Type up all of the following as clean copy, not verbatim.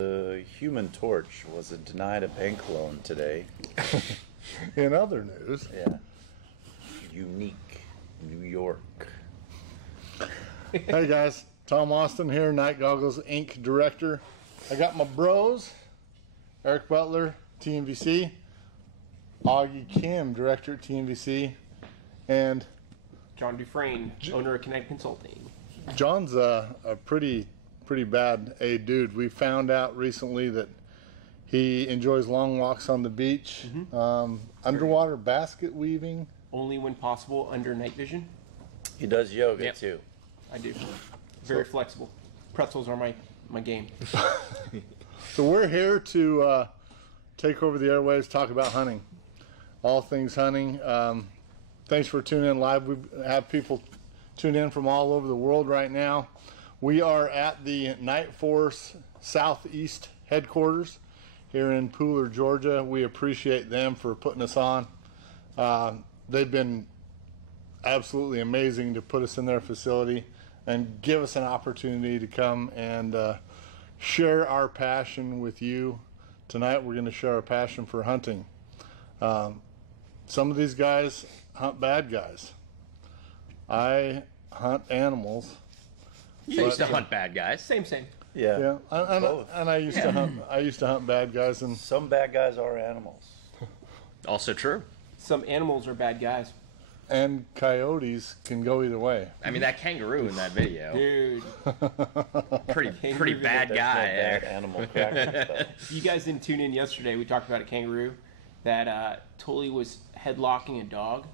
The Human Torch was denied a bank loan today. In other news, Yeah. Unique, New York. hey guys, Tom Austin here, Night Goggles Inc. Director. I got my bros, Eric Butler, TNVC, Augie Kim, Director at TNVC, and John Dufresne, owner of Connect Consulting. John's a pretty bad dude. We found out recently that he enjoys long walks on the beach, underwater basket weaving. Only when possible under night vision. He does yoga Yep. too. I do. Very flexible. Pretzels are my game. So we're here to take over the airwaves, talk about hunting, all things hunting. Thanks for tuning in live. We have people tune in from all over the world right now. We are at the Night Force Southeast headquarters here in Pooler, Georgia. We appreciate them for putting us on. They've been absolutely amazing to put us in their facility and give us an opportunity to come and share our passion with you. Tonight we're going to share our passion for hunting. Some of these guys hunt bad guys. I hunt animals. You used to hunt bad guys. Same. Yeah. Yeah, Both. and I used to hunt. I used to hunt bad guys, and Some bad guys are animals. Also true. Some animals are bad guys. and coyotes can go either way. I mean, that kangaroo in that video, Dude, pretty bad There's guy. no bad animal crackers, though. you guys didn't tune in yesterday. We talked about a kangaroo that totally was headlocking a dog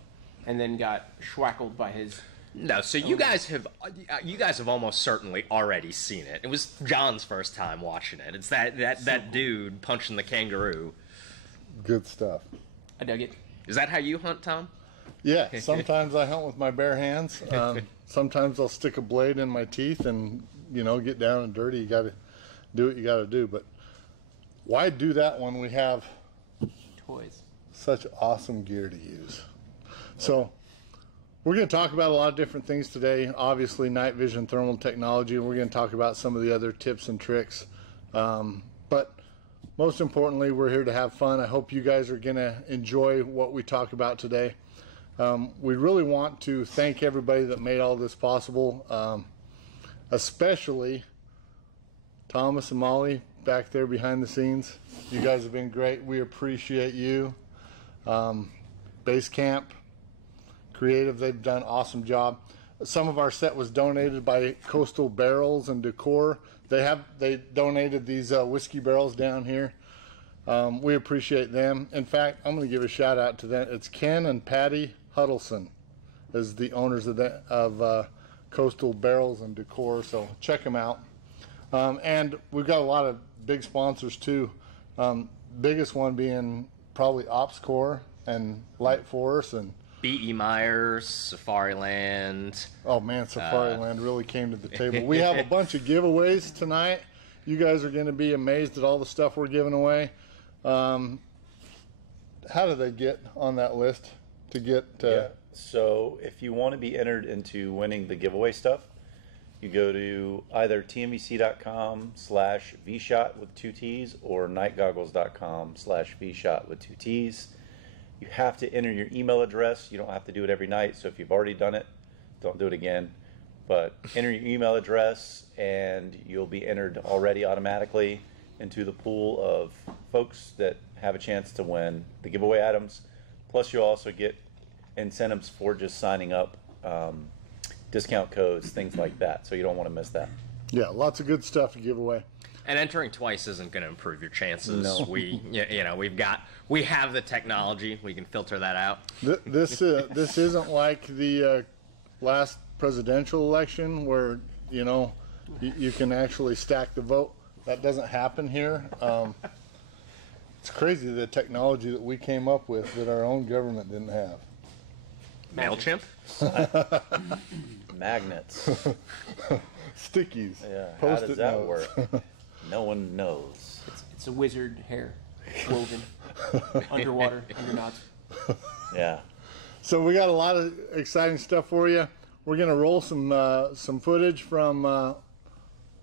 and then got schwackled by his... No, so you guys have almost certainly already seen it. It was John's first time watching it. It's that dude punching the kangaroo. Good stuff. I dug it. Is that how you hunt, Tom? Yeah, sometimes I hunt with my bare hands. Sometimes I'll stick a blade in my teeth and, get down and dirty. You got to do what you got to do. But why do that when we have Toys. such awesome gear to use? So we're going to talk about a lot of different things today. Obviously, night vision thermal technology. We're going to talk about some of the other tips and tricks. But most importantly, we're here to have fun. I hope you guys are going to enjoy what we talk about today. We really want to thank everybody that made all this possible, especially Thomas and Molly back there behind the scenes. You guys have been great. We appreciate you. Base Camp, Creative, they've done an awesome job. Some of our set was donated by Coastal Barrels and Decor. They donated these whiskey barrels down here. We appreciate them. In fact, I'm going to give a shout out to them. It's Ken and Patty Huddleston as the owners of Coastal Barrels and Decor. So check them out. And we've got a lot of big sponsors too. Biggest one being probably OpsCore and Light Force and B.E. Myers, Safariland. oh man, Safariland really came to the table. We have a bunch of giveaways tonight. You guys are going to be amazed at all the stuff we're giving away. How do they get on that list to get? Yeah. So if you want to be entered into winning the giveaway stuff, you go to either tnvc.com/vSHOTT with 2 T's or nightgoggles.com/vSHOTT with 2 T's. You have to enter your email address. You don't have to do it every night. So if you've already done it, don't do it again. But enter your email address and you'll be entered already automatically into the pool of folks that have a chance to win the giveaway items. Plus you'll also get incentives for just signing up, discount codes, things like that. So you don't want to miss that. Yeah, lots of good stuff to give away. And entering twice isn't going to improve your chances. No. We have the technology. We can filter that out. This isn't like the last presidential election where you can actually stack the vote. That doesn't happen here. It's crazy the technology that we came up with that our own government didn't have. MailChimp? Magnets. Stickies. Yeah. How Post-it does that notes. work? No one knows. It's a wizard hair woven underwater, under knots. Yeah. So we got a lot of exciting stuff for you. We're gonna roll some footage from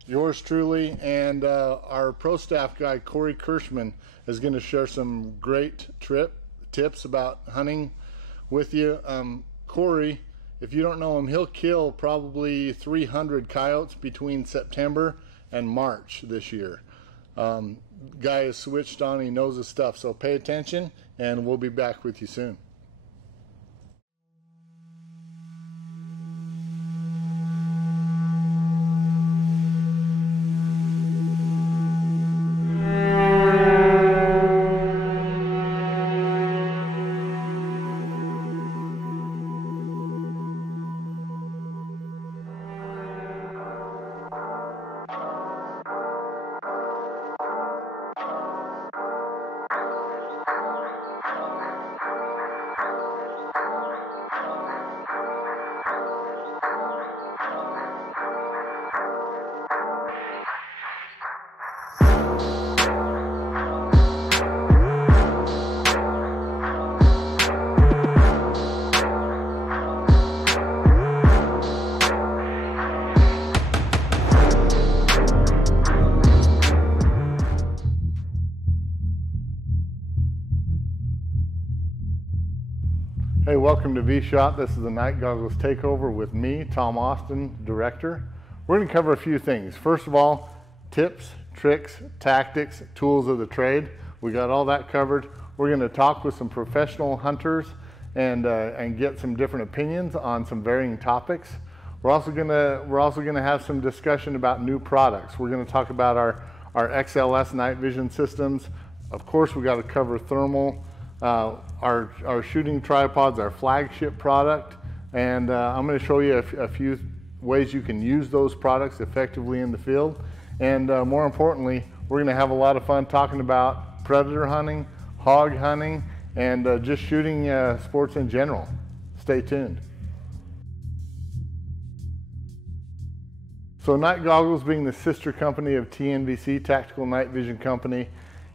yours truly, and our pro staff guy, Korey Kirschenmann, is going to share some great tips about hunting with you. Korey, if you don't know him, he'll kill probably 300 coyotes between September and March this year. Guy is switched on, he knows his stuff, so pay attention, and we'll be back with you soon. Hey, welcome to vSHOTT. This is the Night Goggles Takeover with me, Tom Austin, Director. We're going to cover a few things. First of all, tips, tricks, tactics, tools of the trade. We got all that covered. We're going to talk with some professional hunters and get some different opinions on some varying topics. We're also going to have some discussion about new products. We're going to talk about our XLS night vision systems. Of course, we got to cover thermal. Our shooting tripods, our flagship product, and I'm going to show you a few ways you can use those products effectively in the field. And more importantly, we're going to have a lot of fun talking about predator hunting, hog hunting, and just shooting sports in general. Stay tuned. So Night Goggles, being the sister company of TNVC, Tactical Night Vision Company,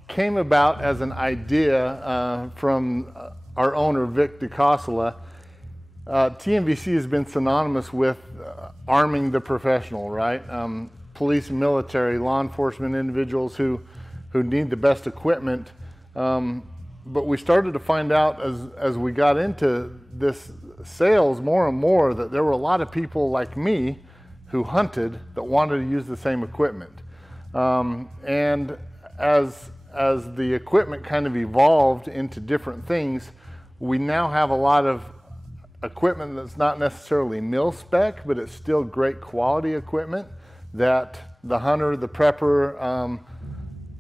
came about as an idea from our owner, Vic DeCossola. TNVC has been synonymous with arming the professional, right? Police and military, law enforcement individuals who need the best equipment. But we started to find out as we got into this sales more and more that there were a lot of people like me who hunted that wanted to use the same equipment. And as the equipment kind of evolved into different things, we now have a lot of equipment that's not necessarily mil spec, but it's still great quality equipment that the hunter, the prepper,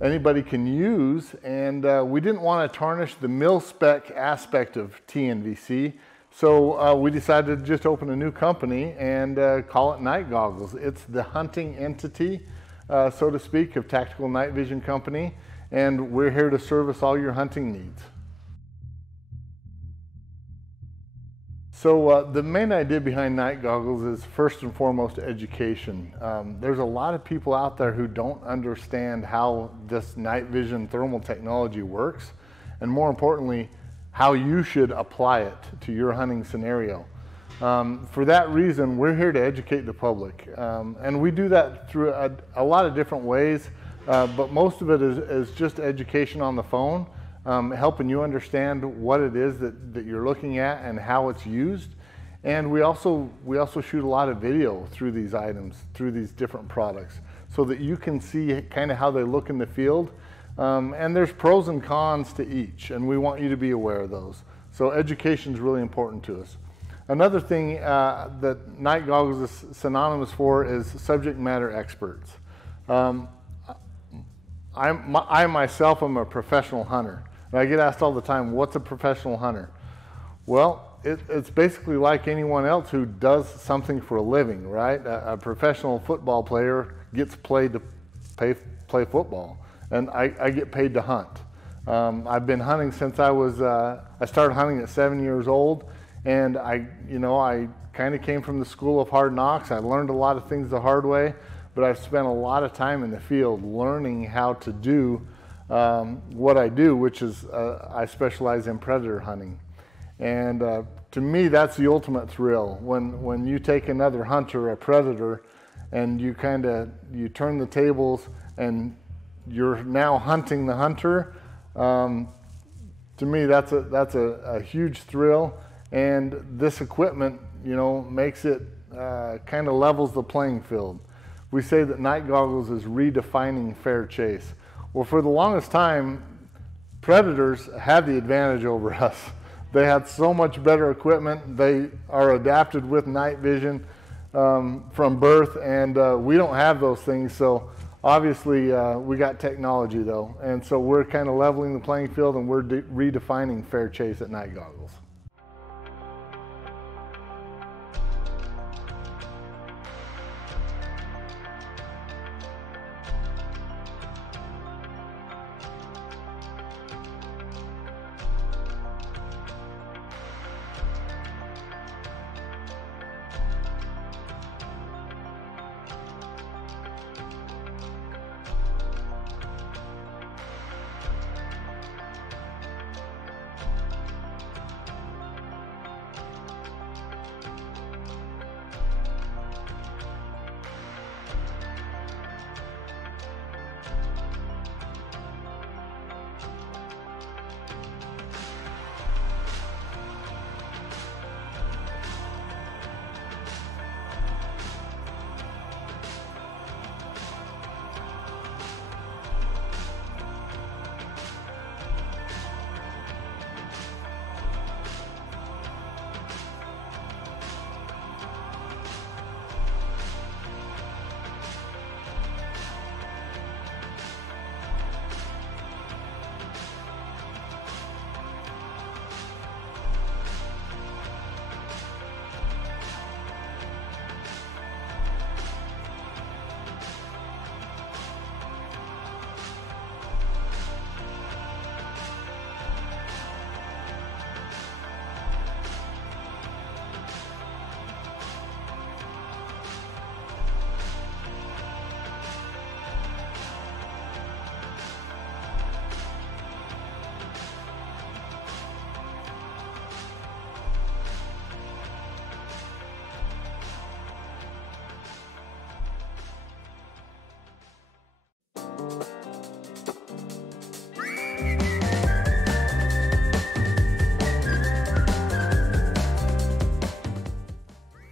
anybody can use. And we didn't want to tarnish the mil spec aspect of TNVC, so we decided to just open a new company and call it Night Goggles. It's the hunting entity, so to speak, of Tactical Night Vision Company. And we're here to service all your hunting needs. So the main idea behind Night Goggles is first and foremost education. There's a lot of people out there who don't understand how this night vision thermal technology works, and more importantly, how you should apply it to your hunting scenario. For that reason, we're here to educate the public. And we do that through a lot of different ways. But most of it is just education on the phone, helping you understand what it is that you're looking at and how it's used. And we also shoot a lot of video through these items, through these different products, so that you can see kind of how they look in the field. And there's pros and cons to each, and we want you to be aware of those. So education is really important to us. Another thing that Night Goggles is synonymous for is subject matter experts. I myself am a professional hunter. And I get asked all the time, what's a professional hunter? Well, it's basically like anyone else who does something for a living, right? A professional football player gets paid to play football, and I get paid to hunt. I've been hunting since I started hunting at 7 years old, and I kind of came from the school of hard knocks. I learned a lot of things the hard way. But I've spent a lot of time in the field learning how to do what I do, which is I specialize in predator hunting. And to me, that's the ultimate thrill. When you take another hunter, a predator, and you turn the tables and you're now hunting the hunter. To me, that's a huge thrill, and this equipment, makes it kind of levels the playing field. We say that night goggles is redefining fair chase. Well, for the longest time, predators had the advantage over us. They had so much better equipment. They are adapted with night vision from birth, and we don't have those things. So obviously we got technology though, and so we're kind of leveling the playing field, and we're redefining fair chase at night goggles.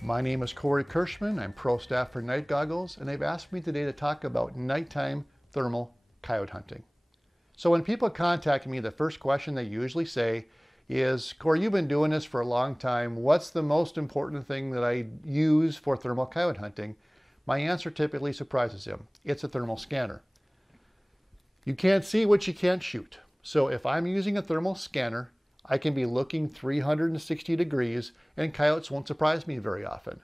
My name is Korey Kirschenmann. I'm pro staff for Night Goggles, and they've asked me today to talk about nighttime thermal coyote hunting. So when people contact me, the first question they usually say is, Korey, you've been doing this for a long time. What's the most important thing that I use for thermal coyote hunting? My answer typically surprises them. It's a thermal scanner. You can't see what you can't shoot. So if I'm using a thermal scanner, I can be looking 360 degrees and coyotes won't surprise me very often.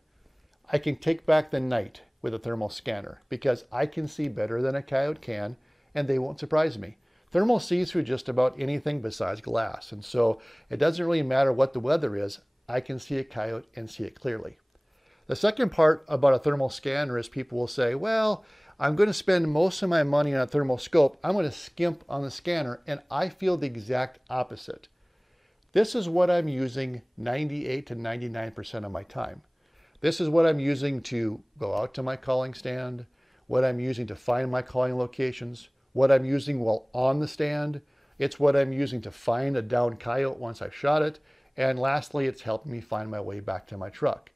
I can take back the night with a thermal scanner because I can see better than a coyote can, and they won't surprise me. Thermal sees through just about anything besides glass, and so it doesn't really matter what the weather is, I can see a coyote and see it clearly. The second part about a thermal scanner is people will say, well, I'm going to spend most of my money on a thermal scope. I'm going to skimp on the scanner, and I feel the exact opposite. This is what I'm using 98 to 99% of my time. This is what I'm using to go out to my calling stand, what I'm using to find my calling locations, what I'm using while on the stand. It's what I'm using to find a downed coyote once I've shot it. And lastly, it's helping me find my way back to my truck.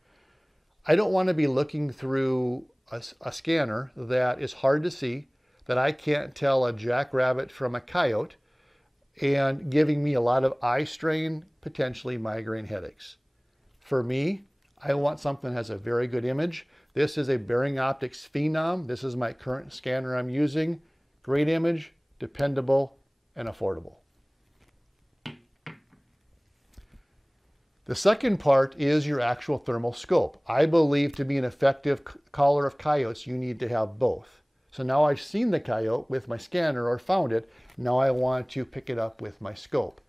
I don't want to be looking through a scanner that is hard to see, that I can't tell a jackrabbit from a coyote, and giving me a lot of eye strain, potentially migraine headaches. For me, I want something that has a very good image. This is a Bearing Optics Phenom. This is my current scanner I'm using. Great image, dependable, and affordable. The second part is your actual thermal scope. I believe to be an effective caller of coyotes, you need to have both. So now I've seen the coyote with my scanner or found it. Now I want to pick it up with my scope.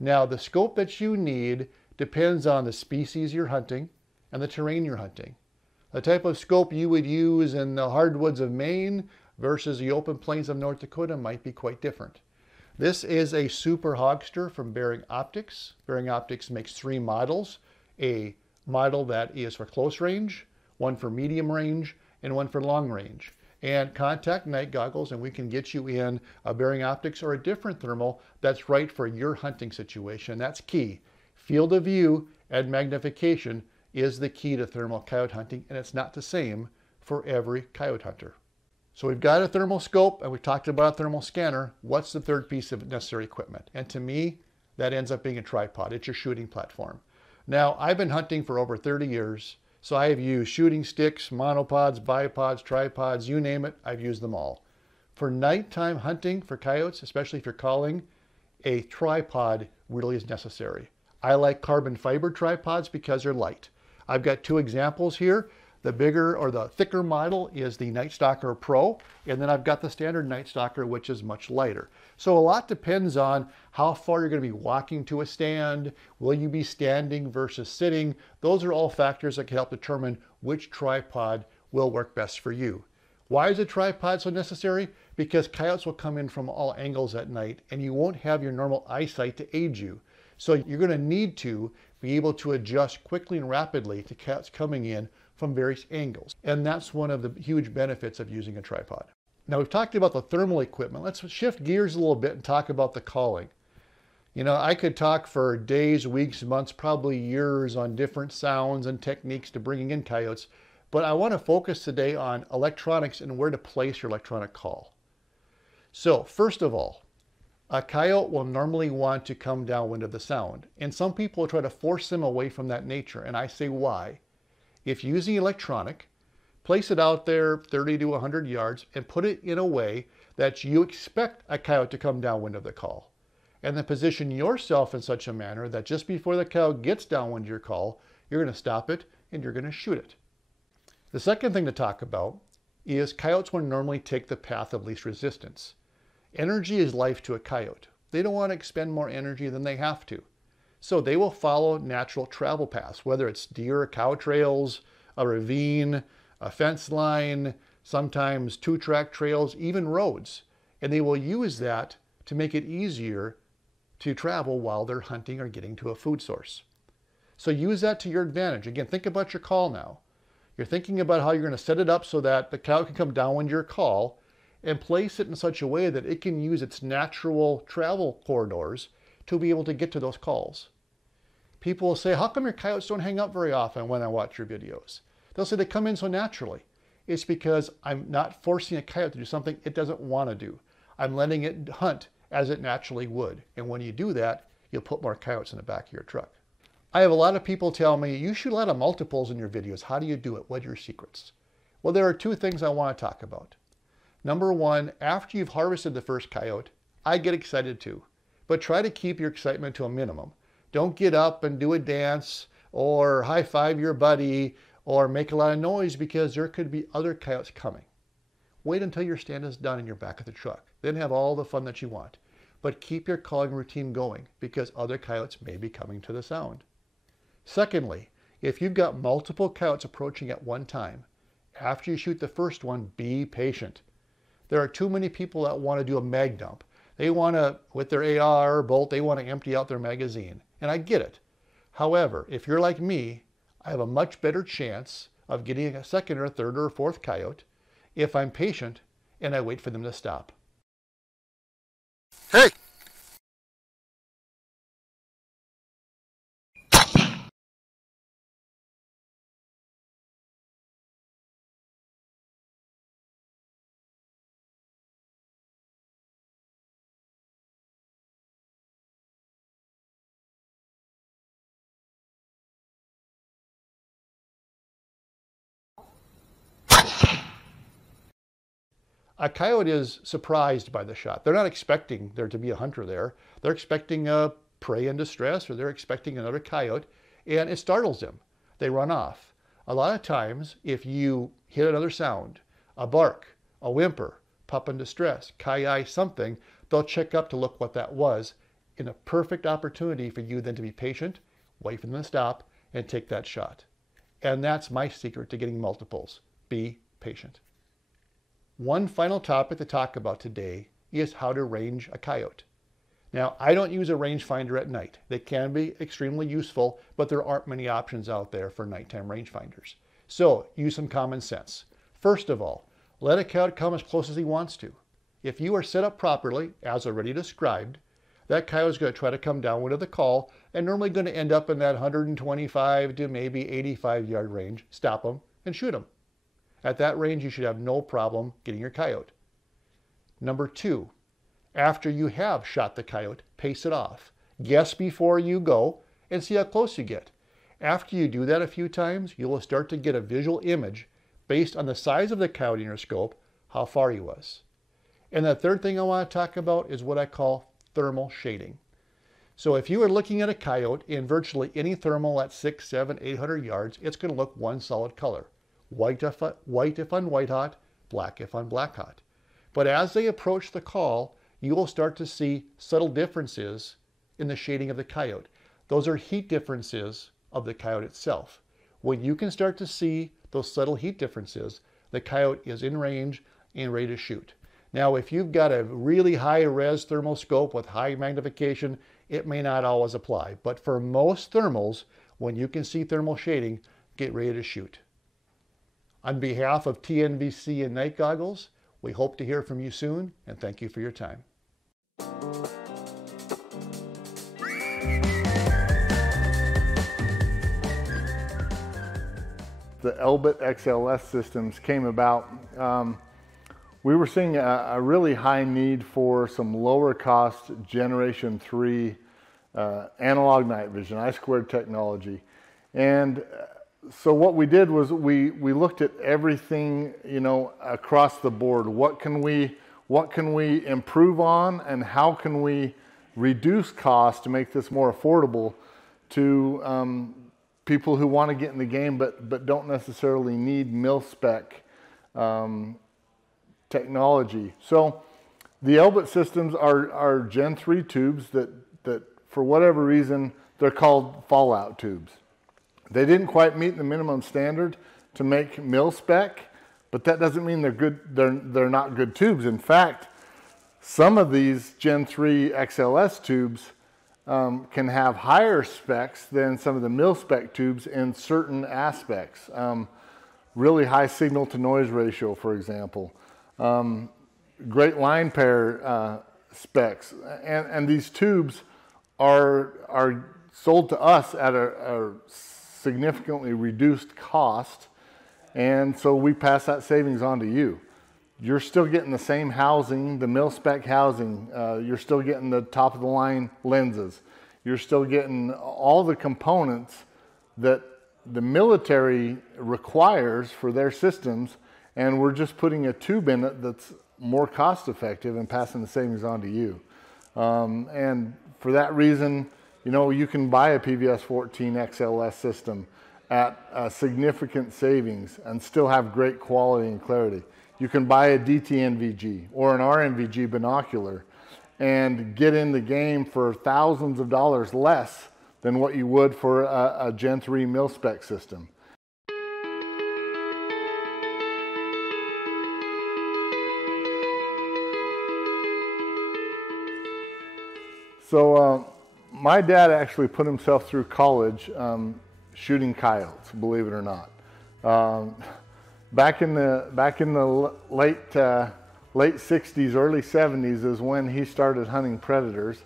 Now the scope that you need depends on the species you're hunting and the terrain you're hunting. The type of scope you would use in the hardwoods of Maine versus the open plains of North Dakota might be quite different. This is a Super Hogster from Bearing Optics. Bearing Optics makes 3 models. A model that is for close range, one for medium range, and one for long range. And contact Night Goggles and we can get you in a bearing optics or a different thermal that's right for your hunting situation. That's key. Field of view and magnification is the key to thermal coyote hunting, and it's not the same for every coyote hunter. So we've got a thermal scope and we talked about a thermal scanner. What's the third piece of necessary equipment? And to me, that ends up being a tripod. It's your shooting platform. Now, I've been hunting for over 30 years, so I have used shooting sticks, monopods, bipods, tripods, you name it, I've used them all. For nighttime hunting for coyotes, especially if you're calling, a tripod really is necessary. I like carbon fiber tripods because they're light. I've got two examples here. The bigger or the thicker model is the Night Stalker Pro, and then I've got the standard Night Stalker, which is much lighter. So a lot depends on how far you're going to be walking to a stand. Will you be standing versus sitting? Those are all factors that can help determine which tripod will work best for you. Why is a tripod so necessary? Because coyotes will come in from all angles at night, and you won't have your normal eyesight to aid you. So you're going to need to be able to adjust quickly and rapidly to coyotes coming in from various angles. And that's one of the huge benefits of using a tripod. Now we've talked about the thermal equipment. Let's shift gears a little bit and talk about the calling. You know, I could talk for days, weeks, months, probably years on different sounds and techniques to bringing in coyotes, but I want to focus today on electronics and where to place your electronic call. So first of all, a coyote will normally want to come downwind of the sound, and some people will try to force them away from that nature, and I say why? If using electronic, place it out there 30 to 100 yards and put it in a way that you expect a coyote to come downwind of the call. And then position yourself in such a manner that just before the coyote gets downwind of your call, you're going to stop it and you're going to shoot it. The second thing to talk about is coyotes will normally take the path of least resistance. Energy is life to a coyote. They don't want to expend more energy than they have to. So they will follow natural travel paths, whether it's deer or cow trails, a ravine, a fence line, sometimes two-track trails, even roads. And they will use that to make it easier to travel while they're hunting or getting to a food source. So use that to your advantage. Again, think about your call now. You're thinking about how you're going to set it up so that the cow can come downwind your call and place it in such a way that it can use its natural travel corridors to be able to get to those calls. People will say, how come your coyotes don't hang up very often when I watch your videos? They'll say they come in so naturally. It's because I'm not forcing a coyote to do something it doesn't want to do. I'm letting it hunt as it naturally would. And when you do that, you'll put more coyotes in the back of your truck. I have a lot of people tell me, you shoot a lot of multiples in your videos. How do you do it? What are your secrets? Well, there are two things I want to talk about. Number one, after you've harvested the first coyote, I get excited too. But try to keep your excitement to a minimum. Don't get up and do a dance or high five your buddy or make a lot of noise because there could be other coyotes coming. Wait until your stand is done in your back of the truck. Then have all the fun that you want. But keep your calling routine going because other coyotes may be coming to the sound. Secondly, if you've got multiple coyotes approaching at one time, after you shoot the first one, be patient. There are too many people that want to do a mag dump. They want to, with their AR or bolt, they want to empty out their magazine. And I get it. However, if you're like me, I have a much better chance of getting a second or third or fourth coyote if I'm patient and I wait for them to stop. Hey! A coyote is surprised by the shot. They're not expecting there to be a hunter there. They're expecting a prey in distress or they're expecting another coyote and it startles them. They run off. A lot of times if you hit another sound, a bark, a whimper, pup in distress, ki-yi, something, they'll check up to look what that was in a perfect opportunity for you then to be patient, wait for them to stop and take that shot. And that's my secret to getting multiples. Be patient. One final topic to talk about today is how to range a coyote. Now, I don't use a rangefinder at night. They can be extremely useful, but there aren't many options out there for nighttime rangefinders. So use some common sense. First of all, let a coyote come as close as he wants to. If you are set up properly, as already described, that coyote is going to try to come downwind of the call and normally going to end up in that 125 to maybe 85 yard range. Stop him and shoot him. At that range, you should have no problem getting your coyote. Number 2, after you have shot the coyote, pace it off. Guess before you go and see how close you get. After you do that a few times, you will start to get a visual image based on the size of the coyote in your scope, how far he was. And the third thing I want to talk about is what I call thermal shading. So if you are looking at a coyote in virtually any thermal at 600, 700, 800 yards, it's going to look one solid color. White if on white hot, black if on black hot. But as they approach the call, you will start to see subtle differences in the shading of the coyote. Those are heat differences of the coyote itself. When you can start to see those subtle heat differences, the coyote is in range and ready to shoot. Now, if you've got a really high res thermal scope with high magnification, it may not always apply. But for most thermals, when you can see thermal shading, get ready to shoot. On behalf of TNVC and Night Goggles, we hope to hear from you soon, and thank you for your time. The Elbit XLS systems came about. We were seeing a really high need for some lower cost Generation 3 analog night vision, I² technology. And so what we did was we looked at everything, you know, across the board. What can we improve on, and how can we reduce cost to make this more affordable to people who want to get in the game but don't necessarily need mil-spec technology. So the Elbit systems are Gen 3 tubes that for whatever reason, they're called fallout tubes. They didn't quite meet the minimum standard to make mil-spec, but that doesn't mean they're good. They're not good tubes. In fact, some of these Gen 3 XLS tubes can have higher specs than some of the mil-spec tubes in certain aspects. Really high signal to noise ratio, for example. Great line pair specs. And these tubes are sold to us at a significantly reduced cost. And so we pass that savings on to you. You're still getting the same housing, the mil-spec housing. You're still getting the top of the line lenses. You're still getting all the components that the military requires for their systems, and we're just putting a tube in it that's more cost effective and passing the savings on to you. And for that reason, you know, you can buy a PVS 14 XLS system at significant savings and still have great quality and clarity. You can buy a DTNVG or an RNVG binocular and get in the game for thousands of dollars less than what you would for a Gen 3 mil-spec system. So my dad actually put himself through college shooting coyotes, believe it or not. Back in the late 60s, early 70s is when he started hunting predators,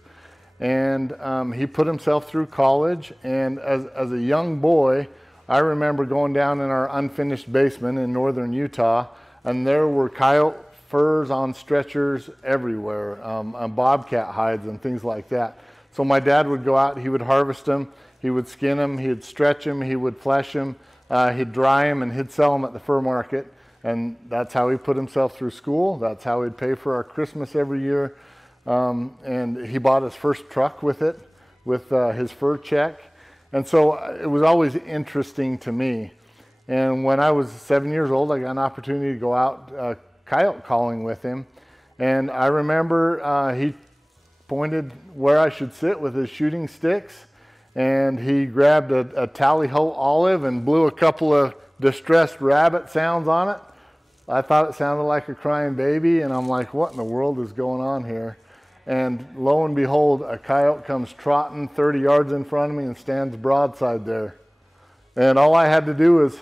and he put himself through college. And as a young boy, I remember going down in our unfinished basement in northern Utah, and there were coyote furs on stretchers everywhere, bobcat hides and things like that. So my dad would go out, he would harvest them, he would skin them, he'd stretch them, he would flesh them, he'd dry them, and he'd sell them at the fur market. And that's how he put himself through school. That's how he'd pay for our Christmas every year. And he bought his first truck with it, with his fur check. And so it was always interesting to me. And when I was 7 years old, I got an opportunity to go out coyote calling with him. And I remember he pointed where I should sit with his shooting sticks, and he grabbed a tally-ho olive and blew a couple of distressed rabbit sounds on it. I thought it sounded like a crying baby, and I'm like, what in the world is going on here? And lo and behold, a coyote comes trotting 30 yards in front of me and stands broadside there. And all I had to do was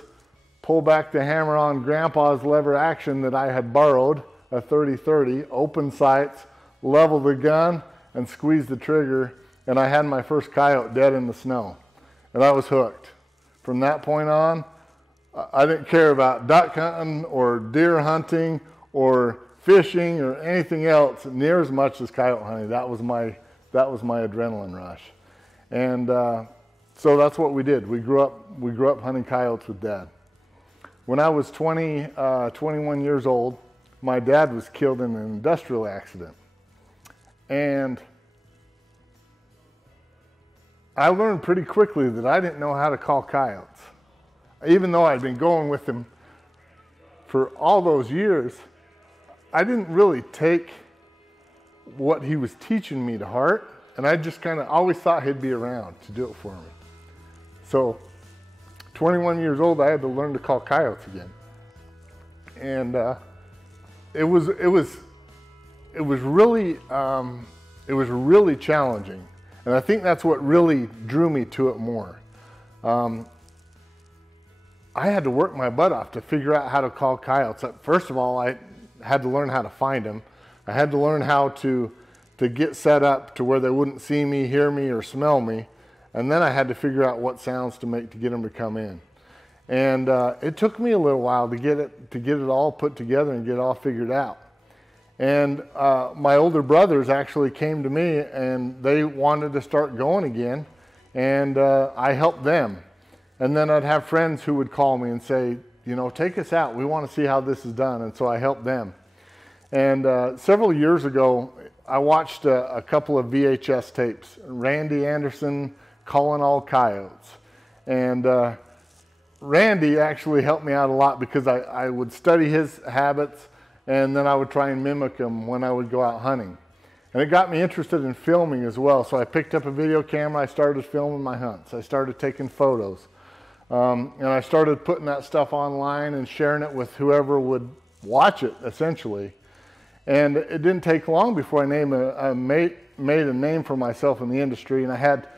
pull back the hammer on Grandpa's lever action that I had borrowed, a 30-30, open sights, level the gun, and squeeze the trigger, and I had my first coyote dead in the snow. And I was hooked. From that point on, I didn't care about duck hunting or deer hunting or fishing or anything else near as much as coyote hunting. That was my adrenaline rush. And so that's what we did. We grew up hunting coyotes with Dad. When I was 21 years old, my dad was killed in an industrial accident. And I learned pretty quickly that I didn't know how to call coyotes. Even though I'd been going with him for all those years, I didn't really take what he was teaching me to heart, and I just kind of always thought he'd be around to do it for me. So, 21 years old, I had to learn to call coyotes again. And it was really challenging. And I think that's what really drew me to it more. I had to work my butt off to figure out how to call coyotes. First of all, I had to learn how to find them. I had to learn how to get set up to where they wouldn't see me, hear me, or smell me. And then I had to figure out what sounds to make to get them to come in. And it took me a little while to get it all put together and get it all figured out. And my older brothers actually came to me and they wanted to start going again, and I helped them. And then I'd have friends who would call me and say, you know, take us out. We want to see how this is done. And so I helped them. And several years ago, I watched a couple of VHS tapes, Randy Anderson calling all coyotes. And Randy actually helped me out a lot because I would study his habits, and then I would try and mimic them when I would go out hunting. And it got me interested in filming as well. So I picked up a video camera, I started filming my hunts. I started taking photos. And I started putting that stuff online and sharing it with whoever would watch it, essentially. And it didn't take long before I made a name for myself in the industry. And I had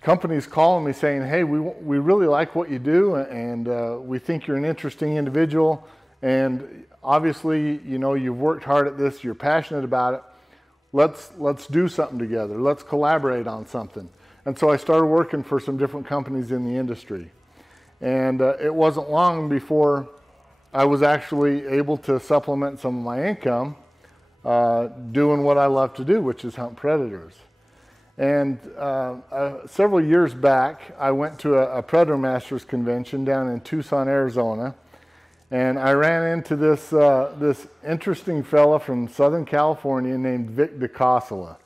companies calling me saying, hey, we really like what you do, and we think you're an interesting individual. And obviously, you know, you've worked hard at this, you're passionate about it. Let's do something together. Let's collaborate on something. And so I started working for some different companies in the industry. And it wasn't long before I was actually able to supplement some of my income doing what I love to do, which is hunt predators. And several years back, I went to a Predator Masters convention down in Tucson, Arizona. And I ran into this interesting fella from Southern California named Vic DeCossola.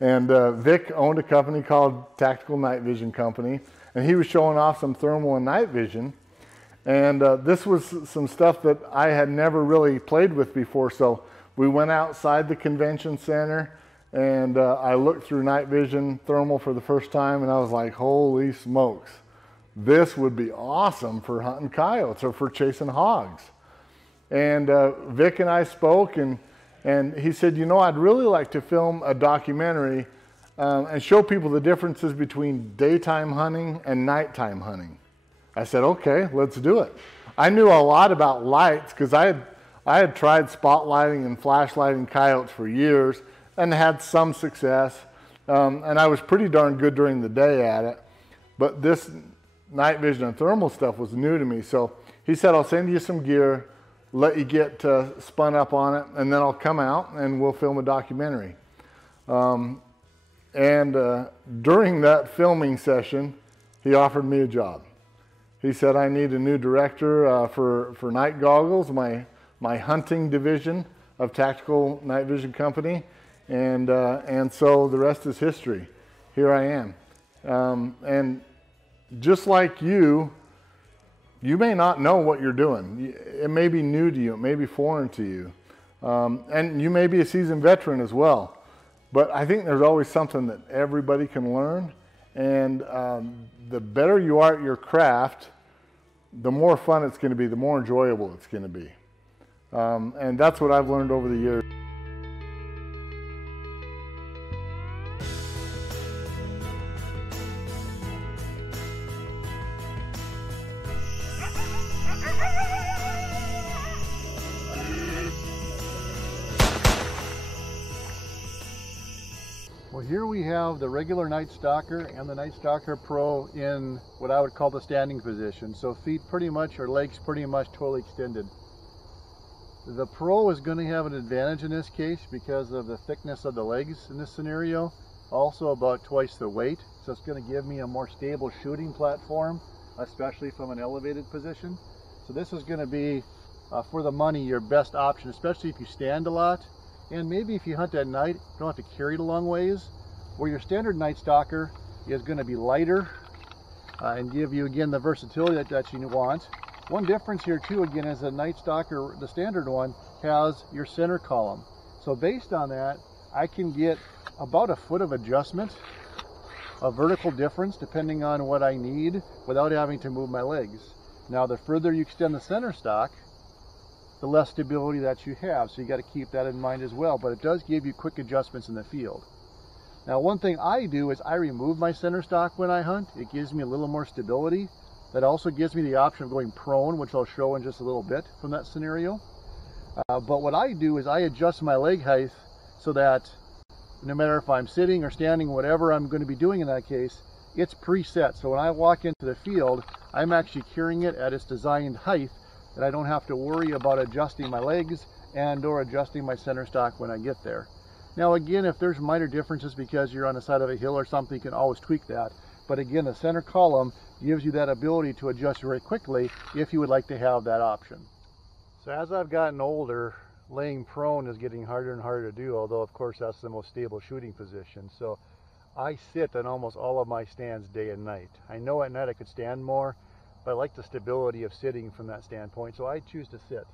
And Vic owned a company called Tactical Night Vision Company. And he was showing off some thermal and night vision. And this was some stuff that I had never really played with before. So we went outside the convention center, and I looked through night vision thermal for the first time, and I was like, holy smokes. This would be awesome for hunting coyotes or for chasing hogs. And Vic and I spoke, and he said, you know, I'd really like to film a documentary and show people the differences between daytime hunting and nighttime hunting. I said, okay, let's do it. I knew a lot about lights because I had tried spotlighting and flashlighting coyotes for years and had some success. And I was pretty darn good during the day at it. But this night vision and thermal stuff was new to me. So he said, I'll send you some gear, let you get spun up on it, and then I'll come out and we'll film a documentary. And during that filming session, he offered me a job. He said, I need a new director for Night Goggles, my hunting division of Tactical Night Vision Company. And so the rest is history. Here I am. And just like you may not know what you're doing. It may be new to you. It may be foreign to you. And you may be a seasoned veteran as well. But I think there's always something that everybody can learn. And the better you are at your craft, the more fun it's going to be, the more enjoyable it's going to be. And that's what I've learned over the years. Well, here we have the regular Night Stalker and the Night Stalker Pro in what I would call the standing position. So feet pretty much, or legs pretty much totally extended. The Pro is going to have an advantage in this case because of the thickness of the legs in this scenario. Also about twice the weight. So it's going to give me a more stable shooting platform, especially from an elevated position. So this is going to be, for the money, your best option, especially if you stand a lot. And maybe if you hunt at night, you don't have to carry it a long ways. Where your standard Night Stalker is going to be lighter and give you, again, the versatility that you want. One difference here, too, again, is the Night Stalker, the standard one, has your center column. So based on that, I can get about a foot of adjustment, a vertical difference, depending on what I need, without having to move my legs. Now, the further you extend the center stock, the less stability that you have. So you got to keep that in mind as well. But it does give you quick adjustments in the field. Now, one thing I do is I remove my center stock when I hunt. It gives me a little more stability. That also gives me the option of going prone, which I'll show in just a little bit from that scenario. But what I do is I adjust my leg height so that no matter if I'm sitting or standing, whatever I'm going to be doing in that case, it's preset. So when I walk into the field, I'm actually carrying it at its designed height, that I don't have to worry about adjusting my legs and or adjusting my center stock when I get there. Now again, if there's minor differences because you're on the side of a hill or something, you can always tweak that. But again, the center column gives you that ability to adjust very quickly if you would like to have that option. So as I've gotten older, laying prone is getting harder and harder to do, although of course that's the most stable shooting position. So I sit on almost all of my stands day and night. I know at night I could stand more, but I like the stability of sitting from that standpoint, so I choose to sit.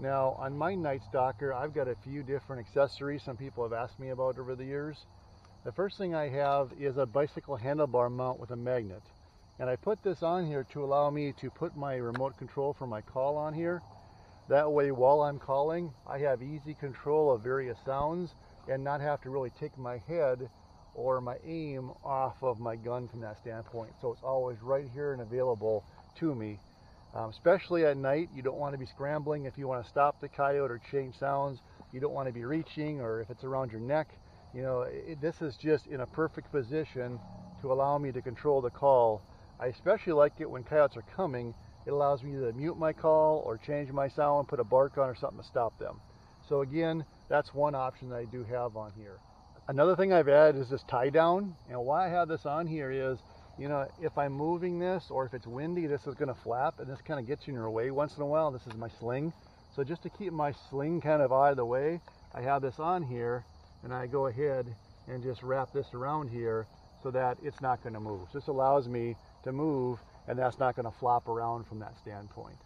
Now, on my Night Stalker, I've got a few different accessories some people have asked me about over the years. The first thing I have is a bicycle handlebar mount with a magnet. And I put this on here to allow me to put my remote control for my call on here. That way, while I'm calling, I have easy control of various sounds and not have to really take my head or my aim off of my gun from that standpoint. So it's always right here and available to me. Especially at night, you don't want to be scrambling if you want to stop the coyote or change sounds. You don't want to be reaching, or if it's around your neck. You know, this is just in a perfect position to allow me to control the call. I especially like it when coyotes are coming. It allows me to mute my call or change my sound, put a bark on or something to stop them. So again, that's one option that I do have on here. Another thing I've added is this tie down. And why I have this on here is, you know, if I'm moving this or if it's windy, this is going to flap and this kind of gets you in your way once in a while. This is my sling. So just to keep my sling kind of out of the way, I have this on here and I go ahead and just wrap this around here so that it's not going to move. So this allows me to move and that's not going to flop around from that standpoint.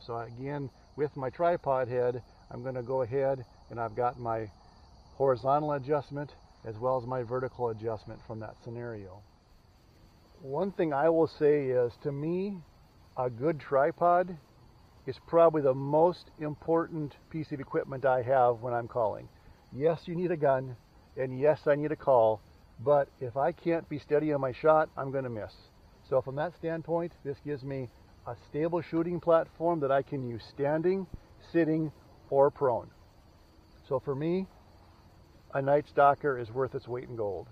So again, with my tripod head, I'm going to go ahead and I've got my horizontal adjustment as well as my vertical adjustment from that scenario. One thing I will say is, to me, a good tripod is probably the most important piece of equipment I have when I'm calling. Yes, you need a gun, and yes, I need a call, but if I can't be steady on my shot, I'm going to miss. So from that standpoint, this gives me a stable shooting platform that I can use standing, sitting, or prone. So for me, a Night Stalker is worth its weight in gold.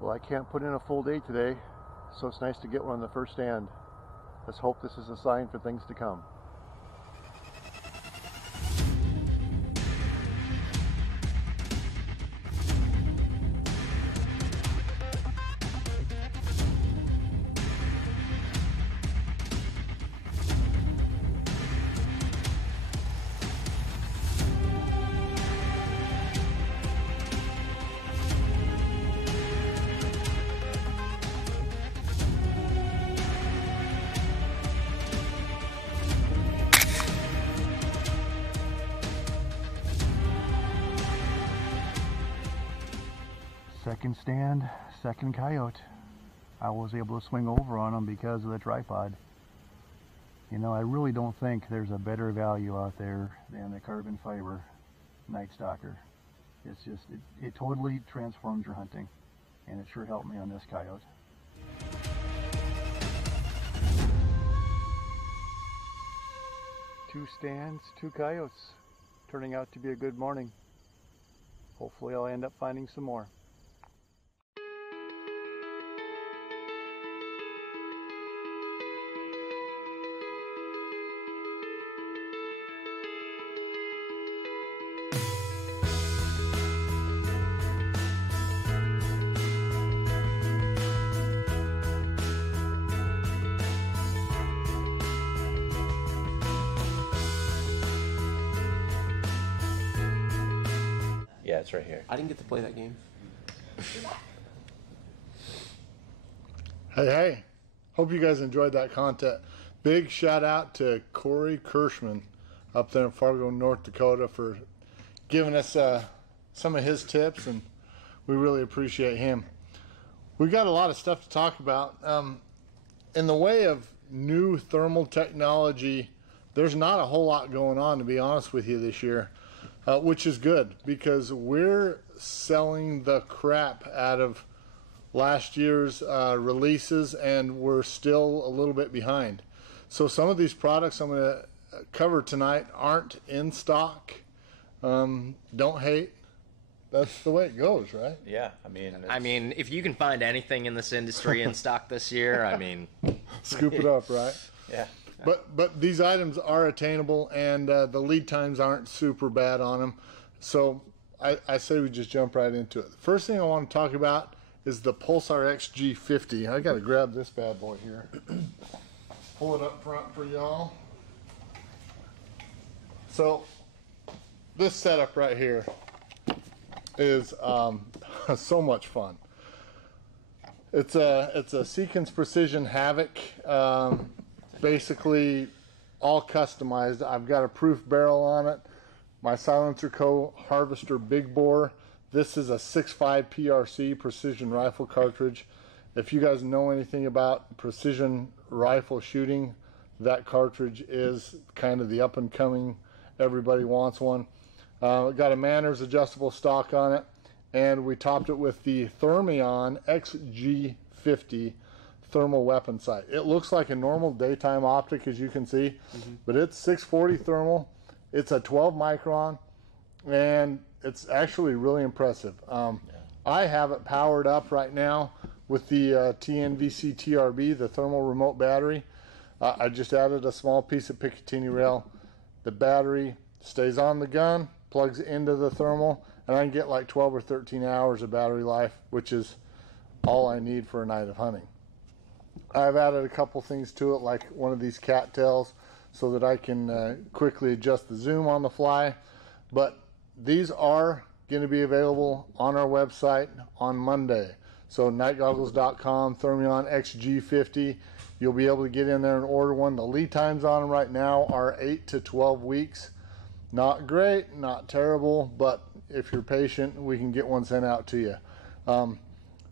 Well, I can't put in a full day today, so it's nice to get one on the first stand. Let's hope this is a sign for things to come. Second stand, second coyote. I was able to swing over on them because of the tripod. You know, I really don't think there's a better value out there than the carbon fiber Night Stalker. It's just, it totally transforms your hunting, and it sure helped me on this coyote. Two stands, two coyotes, turning out to be a good morning. Hopefully I'll end up finding some more. Yeah, it's right here. I didn't get to play that game. Hey, hope you guys enjoyed that content. Big shout out to Korey Kirschenmann up there in Fargo, North Dakota for giving us some of his tips, and we really appreciate him. We've got a lot of stuff to talk about. In the way of new thermal technology, there's not a whole lot going on, to be honest with you, this year. Which is good, because we're selling the crap out of last year's releases, and we're still a little bit behind. So some of these products I'm going to cover tonight aren't in stock. Don't hate. That's the way it goes, right? Yeah, I mean, if you can find anything in this industry in stock this year, I mean, scoop it up, right? Yeah. But these items are attainable, and the lead times aren't super bad on them. So I say we just jump right into it. The first thing I want to talk about is the Pulsar XG50. I got to grab this bad boy here. Pull it up front for y'all. So this setup right here is so much fun. It's a Seekins Precision Havoc. Basically all customized. I've got a proof barrel on it. My Silencer Co. Harvester Big Bore. This is a 6.5 PRC precision rifle cartridge. If you guys know anything about precision rifle shooting, that cartridge is kind of the up and coming. Everybody wants one. Got a Manners adjustable stock on it, and we topped it with the Thermion XG50 thermal weapon sight. It looks like a normal daytime optic, as you can see, but it's 640 thermal. It's a 12 micron, and it's actually really impressive. I have it powered up right now with the TNVC TRB, the thermal remote battery. I just added a small piece of Picatinny rail. The battery stays on the gun, plugs into the thermal, and I can get like 12 or 13 hours of battery life, which is all I need for a night of hunting. I've added a couple things to it, like one of these cattails, so that I can quickly adjust the zoom on the fly. But these are going to be available on our website on Monday. So nightgoggles.com, Thermion XG50. You'll be able to get in there and order one. The lead times on them right now are 8 to 12 weeks. Not great, not terrible, but if you're patient, we can get one sent out to you.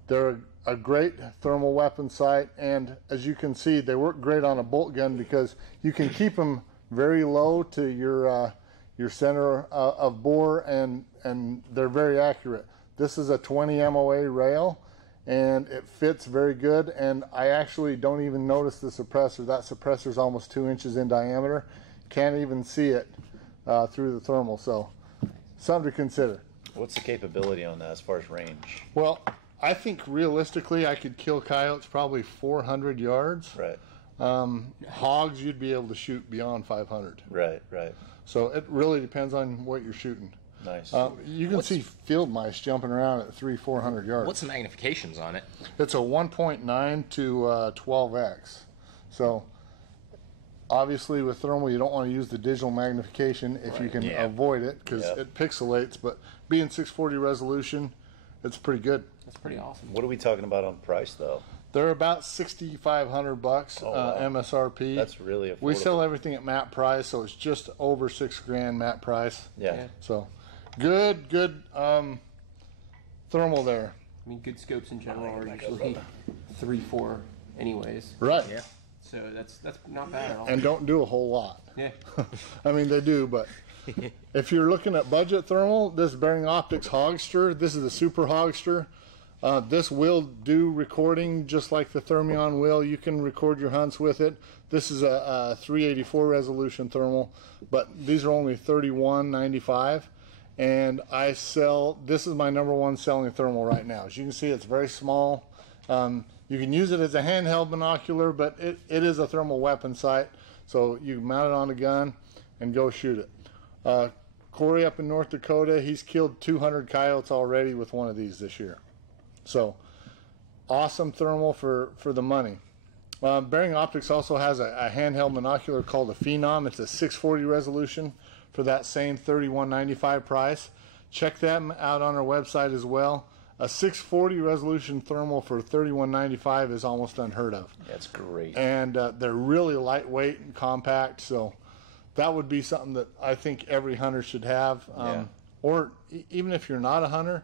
They're a great thermal weapon sight, and as you can see, they work great on a bolt gun because you can keep them very low to your center of bore, and they're very accurate. This is a 20 MOA rail, and it fits very good, and I actually don't even notice the suppressor. That suppressor is almost 2 inches in diameter. Can't even see it through the thermal, so something to consider. What's the capability on that as far as range? Well, I think realistically I could kill coyotes probably 400 yards. Right. Hogs, you'd be able to shoot beyond 500. Right. So it really depends on what you're shooting. Nice. You can see field mice jumping around at 300-400 yards. what's the magnifications on it? It's a 1.9 to 12x. So obviously with thermal you don't want to use the digital magnification if you can avoid it, because it pixelates, but being 640 resolution, it's pretty good. That's pretty awesome. What are we talking about on price, though? They're about $6,500 MSRP. That's really affordable. We sell everything at MAP price, so it's just over $6,000 MAP price. Yeah. So good thermal there. I mean, good scopes in general are usually 3-4 anyways. Right. Yeah. So that's not bad at all. And don't do a whole lot. Yeah. I mean, they do, but if you're looking at budget thermal, this Bearing Optics Hogster, this is a super Hogster. This will do recording just like the Thermion will. You can record your hunts with it. This is a 384 resolution thermal, but these are only $31.95. And I sell, this is my #1 selling thermal right now. As you can see, it's very small. You can use it as a handheld binocular, but it is a thermal weapon sight. So you mount it on a gun and go shoot it. Korey up in North Dakota, he's killed 200 coyotes already with one of these this year. So awesome thermal for the money. Bearing Optics also has a handheld binocular called a Phenom. It's a 640 resolution for that same $31.95 price. Check them out on our website as well. A 640 resolution thermal for $31.95 is almost unheard of. That's great. And they're really lightweight and compact, so that would be something that I think every hunter should have. Or even if you're not a hunter,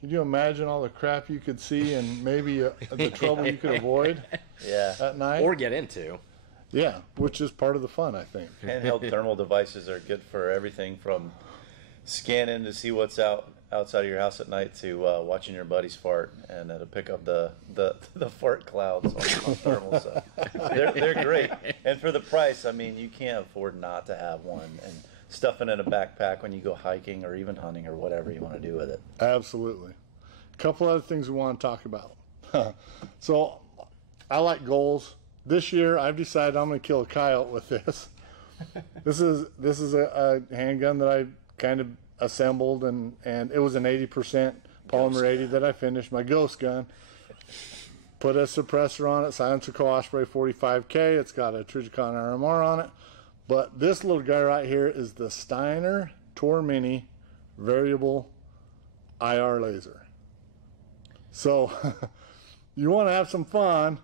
can you imagine all the crap you could see and maybe the trouble you could avoid at night? Or get into. Yeah, which is part of the fun, I think. Handheld thermal devices are good for everything from scanning to see what's outside of your house at night to watching your buddies fart and to pick up the fart clouds on thermal. So they're great. And for the price, I mean, you can't afford not to have one and stuff it in a backpack when you go hiking or even hunting or whatever you want to do with it. Absolutely. A couple other things we want to talk about. So I like goals. This year, I've decided I'm going to kill a coyote with this. This is a handgun that I kind of assembled, and it was an 80% polymer 80 that I finished, my ghost gun. Put a suppressor on it, silencer co-osprey 45K. It's got a Trijicon RMR on it. But this little guy right here is the Steiner Tor Mini variable IR laser. So you want to have some fun,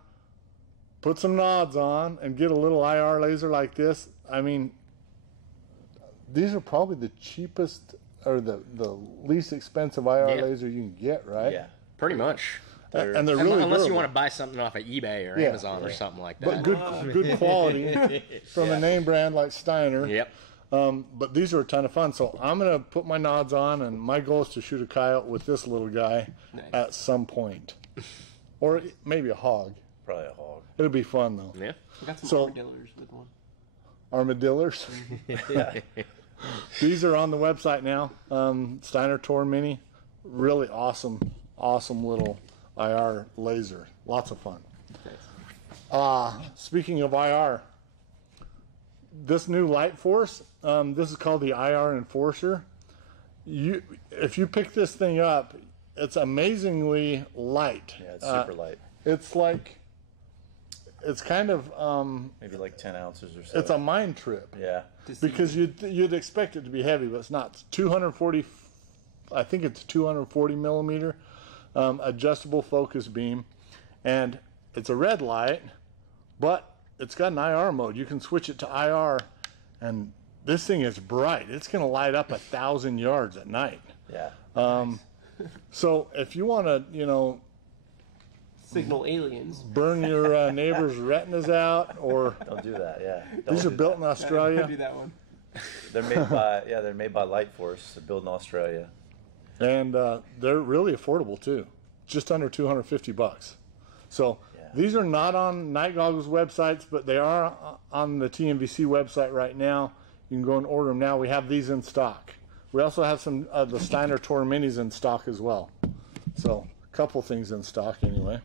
put some nods on, and get a little IR laser like this. I mean, these are probably the cheapest or the least expensive IR laser you can get, right? Yeah, pretty much. And they're really unless durable. you want to buy something off of eBay or Amazon or something like that. But good quality from a name brand like Steiner. Yep. But these are a ton of fun. So I'm going to put my nods on, and my goal is to shoot a coyote with this little guy at some point. Or maybe a hog. Probably a hog. It'll be fun, though. I Yeah. got some So- armadillos with one. Armadillos. Yeah. These are on the website now. Steiner Tor Mini. Really awesome little IR laser. Lots of fun. Speaking of IR, this new light force, this is called the IR Enforcer. If you pick this thing up, it's amazingly light. Yeah, it's super light. It's kind of Maybe like 10 ounces or so. it's a mind trip. Yeah. Because you'd expect it to be heavy, but it's not. It's 240. I think it's 240 millimeter adjustable focus beam, and it's a red light, but it's got an IR mode. You can switch it to IR, and this thing is bright. It's going to light up 1,000 yards at night. Yeah. So if you want to, Signal aliens. burn your neighbor's retinas out, or Don't do that. Yeah. these are Don't do built in I'll Australia, do that one. that. They're made by Light Force. They're built in Australia. and they're really affordable too, just under $250. So these are not on Night Goggles websites, but they are on the TNVC website right now. You can go and order them now. We have these in stock. We also have some of the Steiner Tor Minis in stock as well. So a couple things in stock anyway.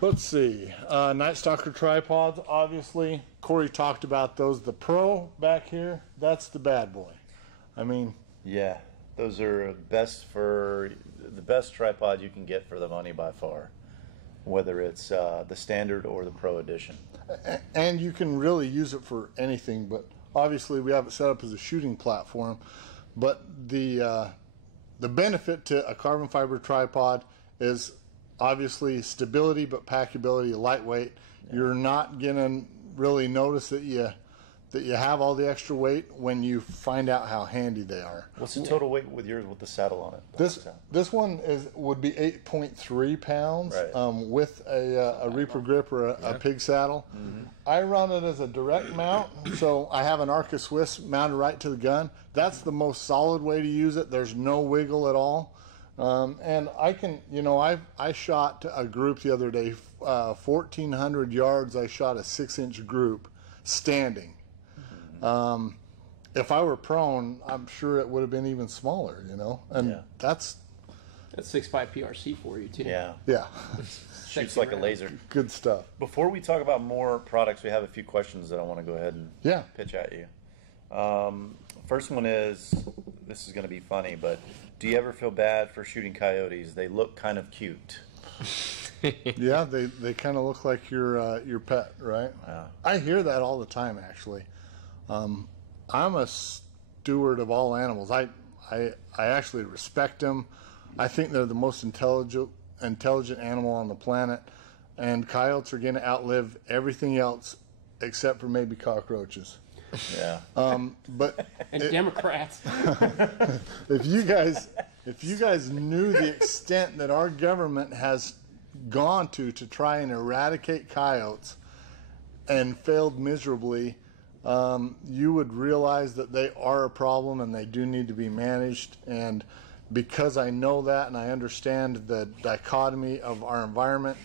Let's see. Night Stalker tripods, obviously. Korey talked about those. The Pro back here, that's the bad boy. I mean, Yeah. Those are the best tripod you can get for the money by far, whether it's the standard or the Pro Edition. and you can really use it for anything, but obviously we have it set up as a shooting platform. But the benefit to a carbon fiber tripod is obviously stability, but packability, lightweight. You're not gonna really notice that that you have all the extra weight when you find out how handy they are. What's the total weight with yours with the saddle on it? This one would be 8.3 pounds, Right. with a Reaper grip or a pig saddle. I run it as a direct mount, so I have an Arca Swiss mounted right to the gun. That's the most solid way to use it. There's no wiggle at all. And I can, I shot a group the other day, 1,400 yards. I shot a 6-inch group standing. If I were prone, I'm sure it would have been even smaller, and that's 6.5 PRC for you too. Yeah. Shoots like a laser. Good stuff. Before we talk about more products, we have a few questions that I want to go ahead and pitch at you. First one is, this is going to be funny, but do you ever feel bad for shooting coyotes? They look kind of cute. Yeah, they kind of look like your pet, right? Yeah. I hear that all the time, actually. I'm a steward of all animals. I actually respect them. I think they're the most intelligent animal on the planet, and coyotes are going to outlive everything else except for maybe cockroaches. Yeah. But Democrats. if you guys knew the extent that our government has gone to try and eradicate coyotes and failed miserably, you would realize that they are a problem and they do need to be managed. And because I know that and I understand the dichotomy of our environment,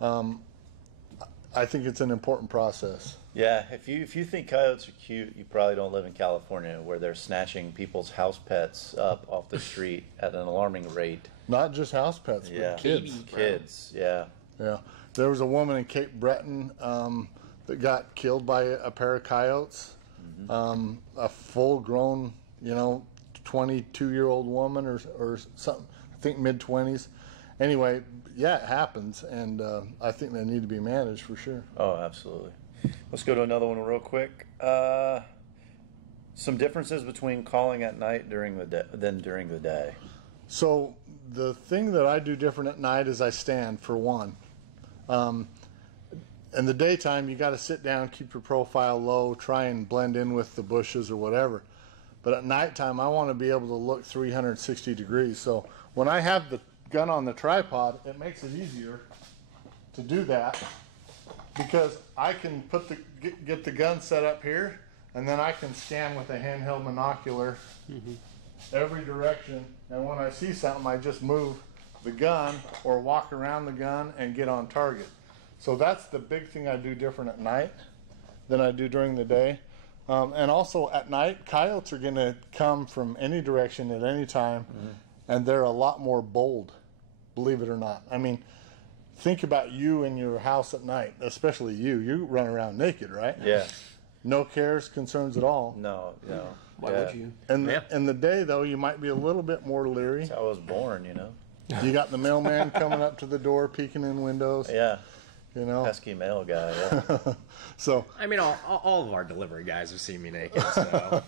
I think it's an important process. Yeah, if you think coyotes are cute, you probably don't live in California, where they're snatching people's house pets up off the street at an alarming rate. Not just house pets, but kids. Kids, yeah. Yeah. There was a woman in Cape Breton that got killed by a pair of coyotes. A full-grown, 22-year-old woman or something, I think mid-20s. Anyway, yeah, it happens, and I think they need to be managed for sure. Oh, absolutely. Let's go to another one real quick. Some differences between calling at night than during the day. So the thing that I do different at night is I stand, for one. In the daytime, you got to sit down, keep your profile low, try and blend in with the bushes or whatever. But at nighttime, I want to be able to look 360 degrees. So when I have the gun on the tripod, it makes it easier to do that, because I can get the gun set up here, and then I can scan with a handheld binocular every direction, and when I see something, I just move the gun or walk around the gun and get on target. So that's the big thing I do different at night than I do during the day. And also at night, coyotes are going to come from any direction at any time, and they're a lot more bold, believe it or not. I mean, think about you in your house at night, especially you. You run around naked, right? Yeah. No cares, concerns at all. No. Why would you? In the day, though, you might be a little bit more leery. That's how I was born, You got the mailman coming up to the door, peeking in windows. Yeah. Pesky mail guy, yeah. So I mean, all of our delivery guys have seen me naked, so.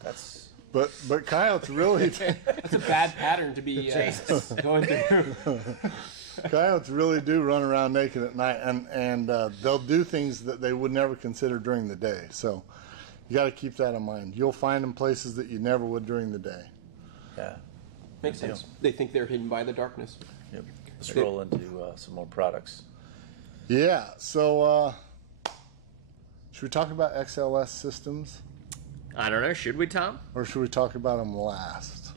That's... But coyotes really... That's a bad pattern to be going through. Coyotes really do run around naked at night, and they'll do things that they would never consider during the day. So you got to keep that in mind. You'll find them places that you never would during the day. Yeah. Makes sense. They think they're hidden by the darkness. Yep. Let's roll into some more products. Yeah, so should we talk about XLS systems? I don't know. Should we, Tom? Or should we talk about them last?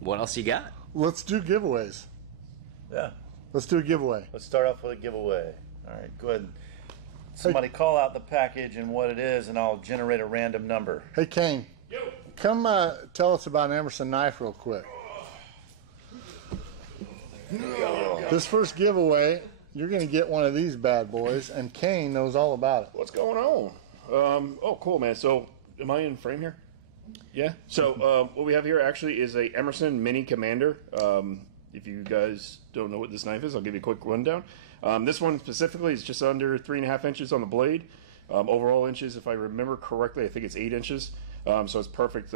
What else you got? Let's do giveaways. Yeah. Let's do a giveaway. Let's start off with a giveaway. All right, go ahead. Somebody call out the package and what it is, and I'll generate a random number. Hey, Kane. Yo. Come tell us about an Emerson knife real quick. This first giveaway, you're going to get one of these bad boys, and Kane knows all about it. What's going on? Oh, cool, man. So, am I in frame here? Yeah. So, what we have here actually is a Emerson Mini Commander. If you guys don't know what this knife is, I'll give you a quick rundown. This one specifically is just under 3.5 inches on the blade. Overall inches, if I remember correctly, I think it's 8 inches. So it's perfect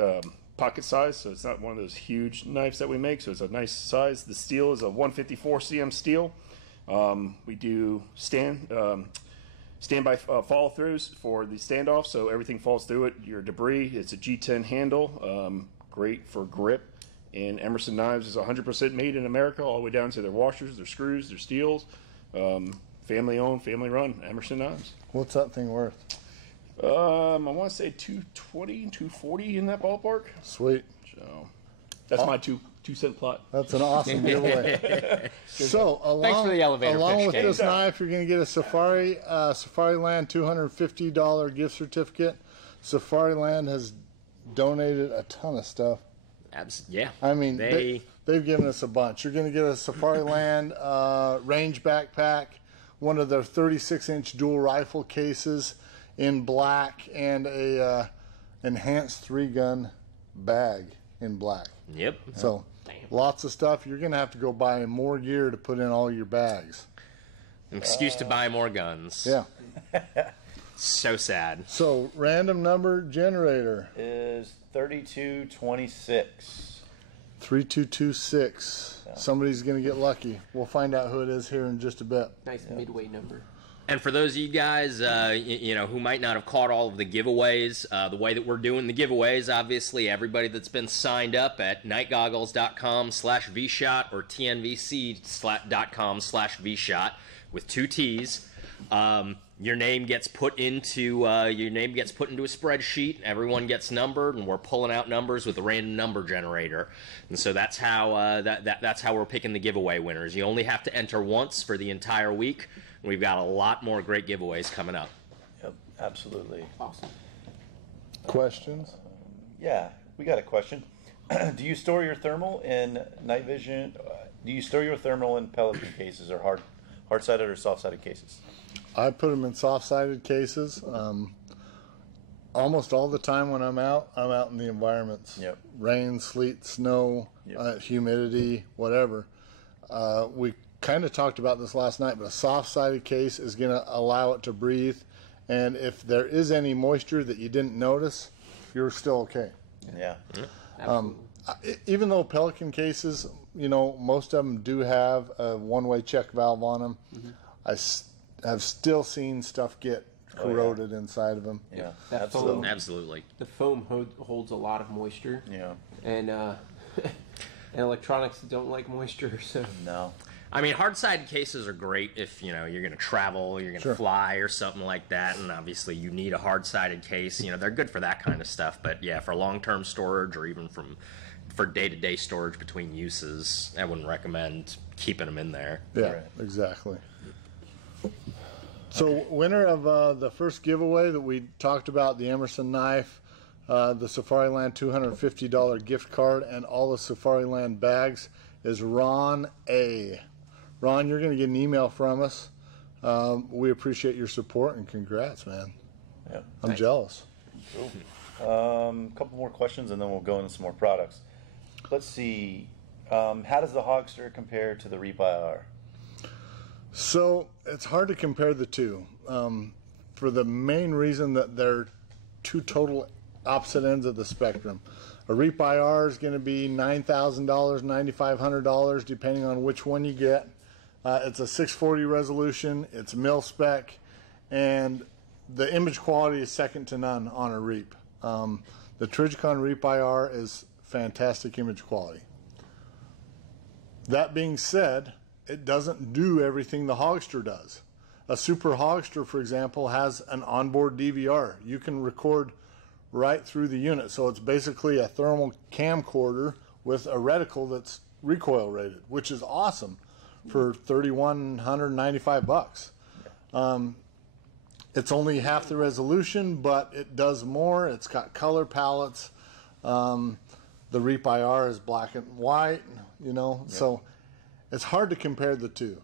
pocket size. So it's not one of those huge knives that we make. So it's a nice size. The steel is a 154 cm steel. We do Standby follow-throughs for the standoff, so everything falls through it. Your debris. It's a G10 handle, great for grip. And Emerson Knives is 100% made in America, all the way down to their washers, their screws, their steels. Family-owned, family-run Emerson Knives. What's that thing worth? I want to say 220, 240 in that ballpark. Sweet. So that's my two-cent plot. That's an awesome giveaway. So Thanks for the elevator along pitch, with Dave. this knife, you're going to get a Safariland $250 gift certificate. Safariland has donated a ton of stuff. Yeah. I mean, they've given us a bunch. You're going to get a Safariland range backpack, one of their 36-inch dual rifle cases in black, and a enhanced 3-gun bag in black. Yep. So lots of stuff. You're going to have to go buy more gear to put in all your bags. An excuse to buy more guns. Yeah. So sad. So random number generator. Is 3226. 3226. Somebody's going to get lucky. We'll find out who it is here in just a bit. Nice midway number. And for those of you guys, who might not have caught all of the giveaways, the way that we're doing the giveaways, obviously everybody that's been signed up at nightgoggles.com/vShot or TNVC.com/vShot with 2 T's. Your name gets put into a spreadsheet. Everyone gets numbered, and we're pulling out numbers with a random number generator. And so that's how that's how we're picking the giveaway winners. You only have to enter once for the entire week. We've got a lot more great giveaways coming up. Yep, absolutely. Awesome. Questions? Yeah, we got a question. Do you store your thermal in night vision? Do you store your thermal in Pelican cases or hard-sided or soft-sided cases? I put them in soft-sided cases. Almost all the time when I'm out in the environments. Yep. Rain, sleet, snow, humidity, whatever. We kind of talked about this last night, but a soft-sided case is going to allow it to breathe. And if there is any moisture that you didn't notice, you're still okay. Yeah. Even though Pelican cases, most of them do have a one-way check valve on them, I have still seen stuff get corroded inside of them. Yeah, That absolutely. foam, Absolutely. the foam holds a lot of moisture. Yeah. And and electronics don't like moisture, so No. I mean, hard-sided cases are great if, you're going to travel, you're going to fly or something like that, and obviously you need a hard-sided case. They're good for that kind of stuff, but yeah, for long-term storage or even for day-to-day storage between uses, I wouldn't recommend keeping them in there. Yeah, Right. exactly. So winner of the first giveaway that we talked about, the Emerson knife, the Safariland $250 gift card, and all the Safariland bags is Ron A. Ron, you're going to get an email from us. We appreciate your support and congrats, man. Yeah. I'm jealous. Cool. A couple more questions and then we'll go into some more products. Let's see. How does the Hogster compare to the Reap IR? So it's hard to compare the two for the main reason that they're two total opposite ends of the spectrum. A Reap IR is going to be $9,000, $9,500, depending on which one you get. It's a 640 resolution, it's mil spec, and the image quality is second to none on a Reap. The Trijicon Reap IR is fantastic image quality. That being said, it doesn't do everything the Hogster does. A Super Hogster, for example, has an onboard DVR. You can record right through the unit. So it's basically a thermal camcorder with a reticle that's recoil rated, which is awesome for $3,195. It's only half the resolution, but it does more. It's got color palettes. The Reap IR is black and white, so it's hard to compare the two.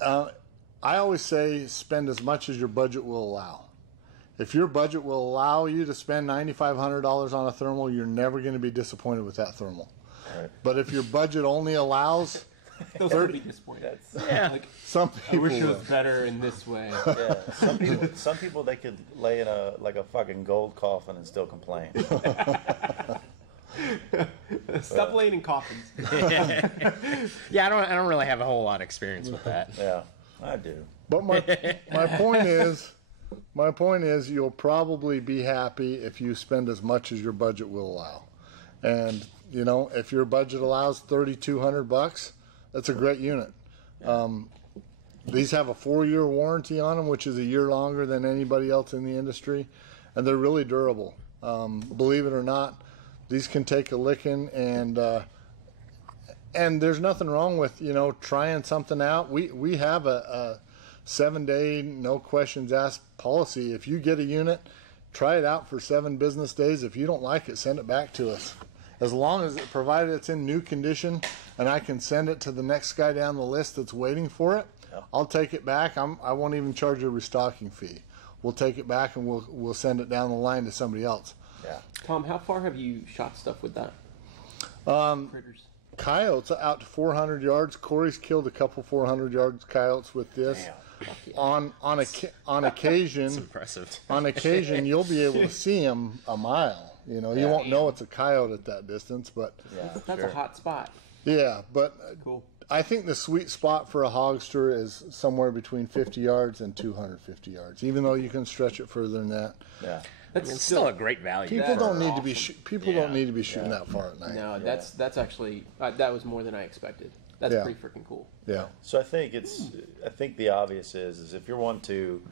I always say spend as much as your budget will allow. If your budget will allow you to spend $9,500 on a thermal, you're never going to be disappointed with that thermal. Right. But if your budget only allows those would be disappointed. Like, some I people wish it will. was better in this way. Yeah. Some people they could lay in a fucking gold coffin and still complain. Stop laying in coffins. Yeah, I don't really have a whole lot of experience with that. Yeah, I do. But my point is, you'll probably be happy if you spend as much as your budget will allow. And you know, if your budget allows $3,200, that's a great unit. These have a 4-year warranty on them, which is a year longer than anybody else in the industry, and they're really durable. Believe it or not, these can take a licking, and there's nothing wrong with, you know, trying something out. We have a 7-day, no questions asked policy. If you get a unit, try it out for 7 business days. If you don't like it, send it back to us. As long as provided it's in new condition and I can send it to the next guy down the list that's waiting for it, I'll take it back. I won't even charge a restocking fee. We'll take it back and we'll send it down the line to somebody else. Yeah. Tom, how far have you shot stuff with that? Critters. Coyotes out to 400 yards. Korey's killed a couple 400 yards coyotes with this. Damn. On occasion, It's impressive. on occasion you'll be able to see them a mile. You know, you won't know it's a coyote at that distance, but That's a hot spot. yeah. But Cool. I think the sweet spot for a hogster is somewhere between 50 yards and 250 yards. Even though you can stretch it further than that. Yeah. That's It's still a great value. People That's don't need to be awesome. people don't need to be shooting that far at night. No, that's actually that was more than I expected. That's Yeah. pretty freaking cool. Yeah. So I think the obvious is if you're one to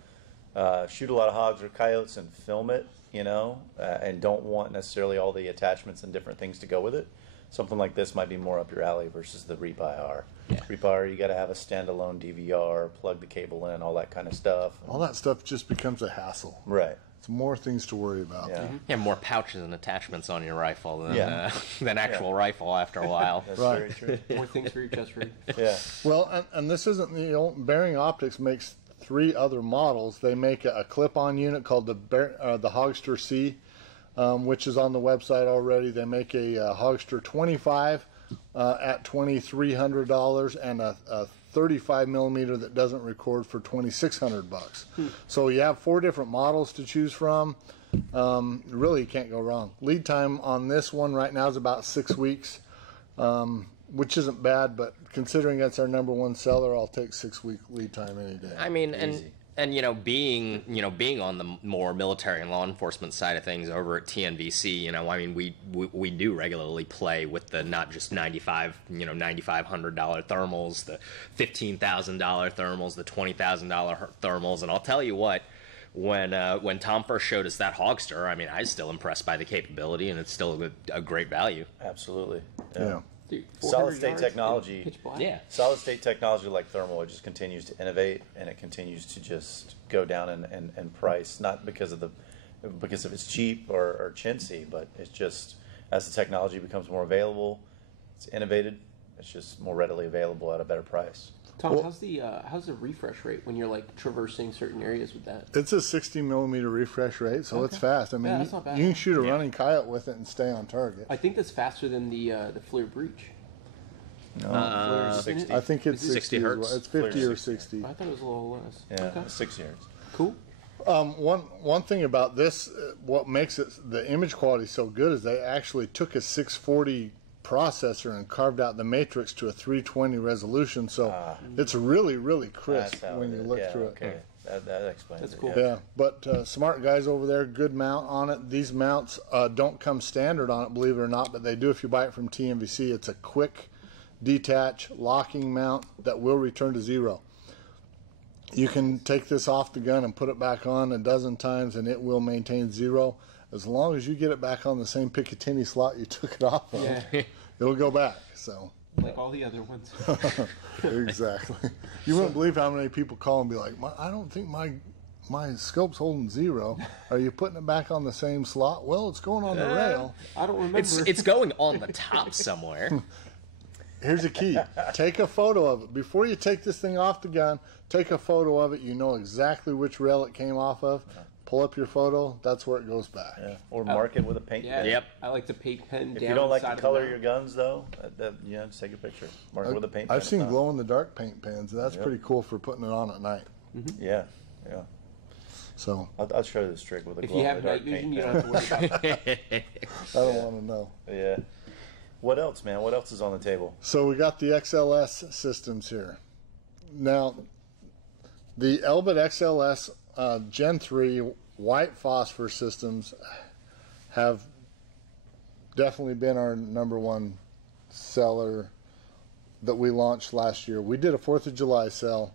shoot a lot of hogs or coyotes and film it, you know, and don't want necessarily all the attachments and different things to go with it, something like this might be more up your alley versus the ReapIR. ReapIR, you got to have a standalone DVR, plug the cable in, all that kind of stuff. All that stuff just becomes a hassle. Right. It's more things to worry about. Yeah. You have more pouches and attachments on your rifle than Yeah. than actual rifle after a while. That's Right. very true. More things for your chest rig. Yeah. Well, and this isn't, you know, Bearing Optics makes 3 other models. They make a clip-on unit called the Hogster C, which is on the website already. They make a Hogster 25 at $2,300 and a 35 millimeter that doesn't record for $2,600. So you have 4 different models to choose from. Really, you can't go wrong. Lead time on this one right now is about 6 weeks, which isn't bad, but considering that's our #1 seller, I'll take 6-week lead time any day. I mean, and being on the more military and law enforcement side of things over at TNVC, you know, I mean, we do regularly play with the not just $9,500 thermals, the $15,000 thermals, the $20,000 thermals, and I'll tell you what. When Tom first showed us that Hogster, I mean, I was still impressed by the capability, and it's still a great value. Absolutely. Yeah. Dude, Solid 400 state yards technology. in pitch black. Yeah. Solid state technology like thermal, it just continues to innovate and it continues to just go down in price, not because of it's cheap or chintzy, but it's just as the technology becomes more available, it's innovated, it's just more readily available at a better price. Tom, Well- how's the refresh rate when you're like traversing certain areas with that? It's a 60 millimeter refresh rate, so it's fast. I mean, Yeah, that's not bad. you can shoot a running coyote with it and stay on target. I think that's faster than the FLIR breach. No, Uh, 60. I think it's 60 60 as well. hertz. It's 50 or 60. 60. I thought it was a little less. Yeah, Okay. 6 years. Cool. One thing about this, what makes it the image quality so good is they actually took a 640 processor and carved out the matrix to a 320 resolution, so it's really crisp That's how when it you is. look Yeah, through okay. it. That explains That's it. cool. Yeah, but smart guys over there, good mount on it. These mounts don't come standard on it, believe it or not, but they do if you buy it from TNVC. It's a quick detach locking mount that will return to 0. You can take this off the gun and put it back on a dozen times and it will maintain 0 as long as you get it back on the same Picatinny slot you took it off of. Yeah. It'll go back. So Like all the other ones. exactly. You wouldn't believe how many people call and be like, I don't think my scope's holding 0. Are you putting it back on the same slot? Well, it's going on the rail. I don't remember. It's going on the top somewhere. Here's the key. Take a photo of it. Before you take this thing off the gun, take a photo of it. You know exactly which rail it came off of. Pull up your photo. That's where it goes back. Yeah. Or mark it with a paint Yeah. pen. Yep. I like to paint pen If down you don't like the the side of color the of your mount. guns, though, just take a picture. Mark it with a paint pen. I've seen It's not- glow-in-the-dark paint pens. That's pretty cool for putting it on at night. Yeah. So I'll show you this trick with a If you have glow-in-the-dark night vision, paint you pen. don't have to worry about it. I don't want to know. Yeah. What else, man? What else is on the table? So we got the XLS systems here. Now, The Elbit XLS Gen 3 white phosphor systems have definitely been our #1 seller that we launched last year. We did a 4th of July sale.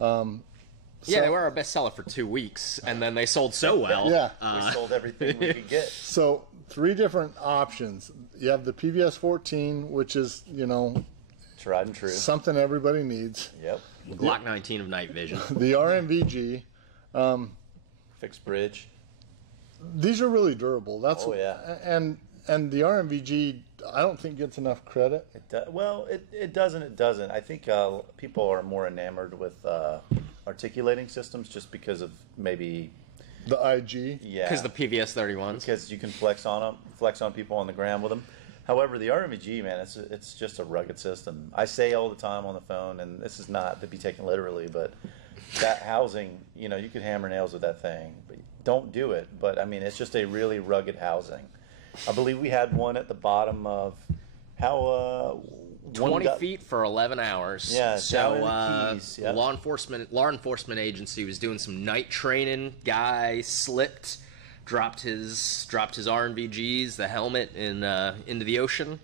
Yeah, they were our best seller for 2 weeks, and then they sold so well. Yeah. We sold everything we could get. So 3 different options. You have the PVS 14, which is, Tried and true. something everybody needs. Yep. Glock 19 of night vision. The RMVG. Fixed bridge. These are really durable. That's Oh, yeah. And the RMVG, I don't think gets enough credit. Well, it doesn't. It doesn't. I think people are more enamored with articulating systems just because of maybe The IG. Because the PVS 31s. Because you can flex on them, flex on people on the ground with them. However, the RMVG, man, it's just a rugged system. I say all the time on the phone, and this is not to be taken literally, but that housing, you could hammer nails with that thing. But don't do it. But I mean, it's just a really rugged housing. I believe we had one at the bottom of 20 feet for 11 hours. Yeah, so down in the Keys. Yep. law enforcement agency was doing some night training. Guy slipped, dropped his RNVGs, the helmet into the ocean,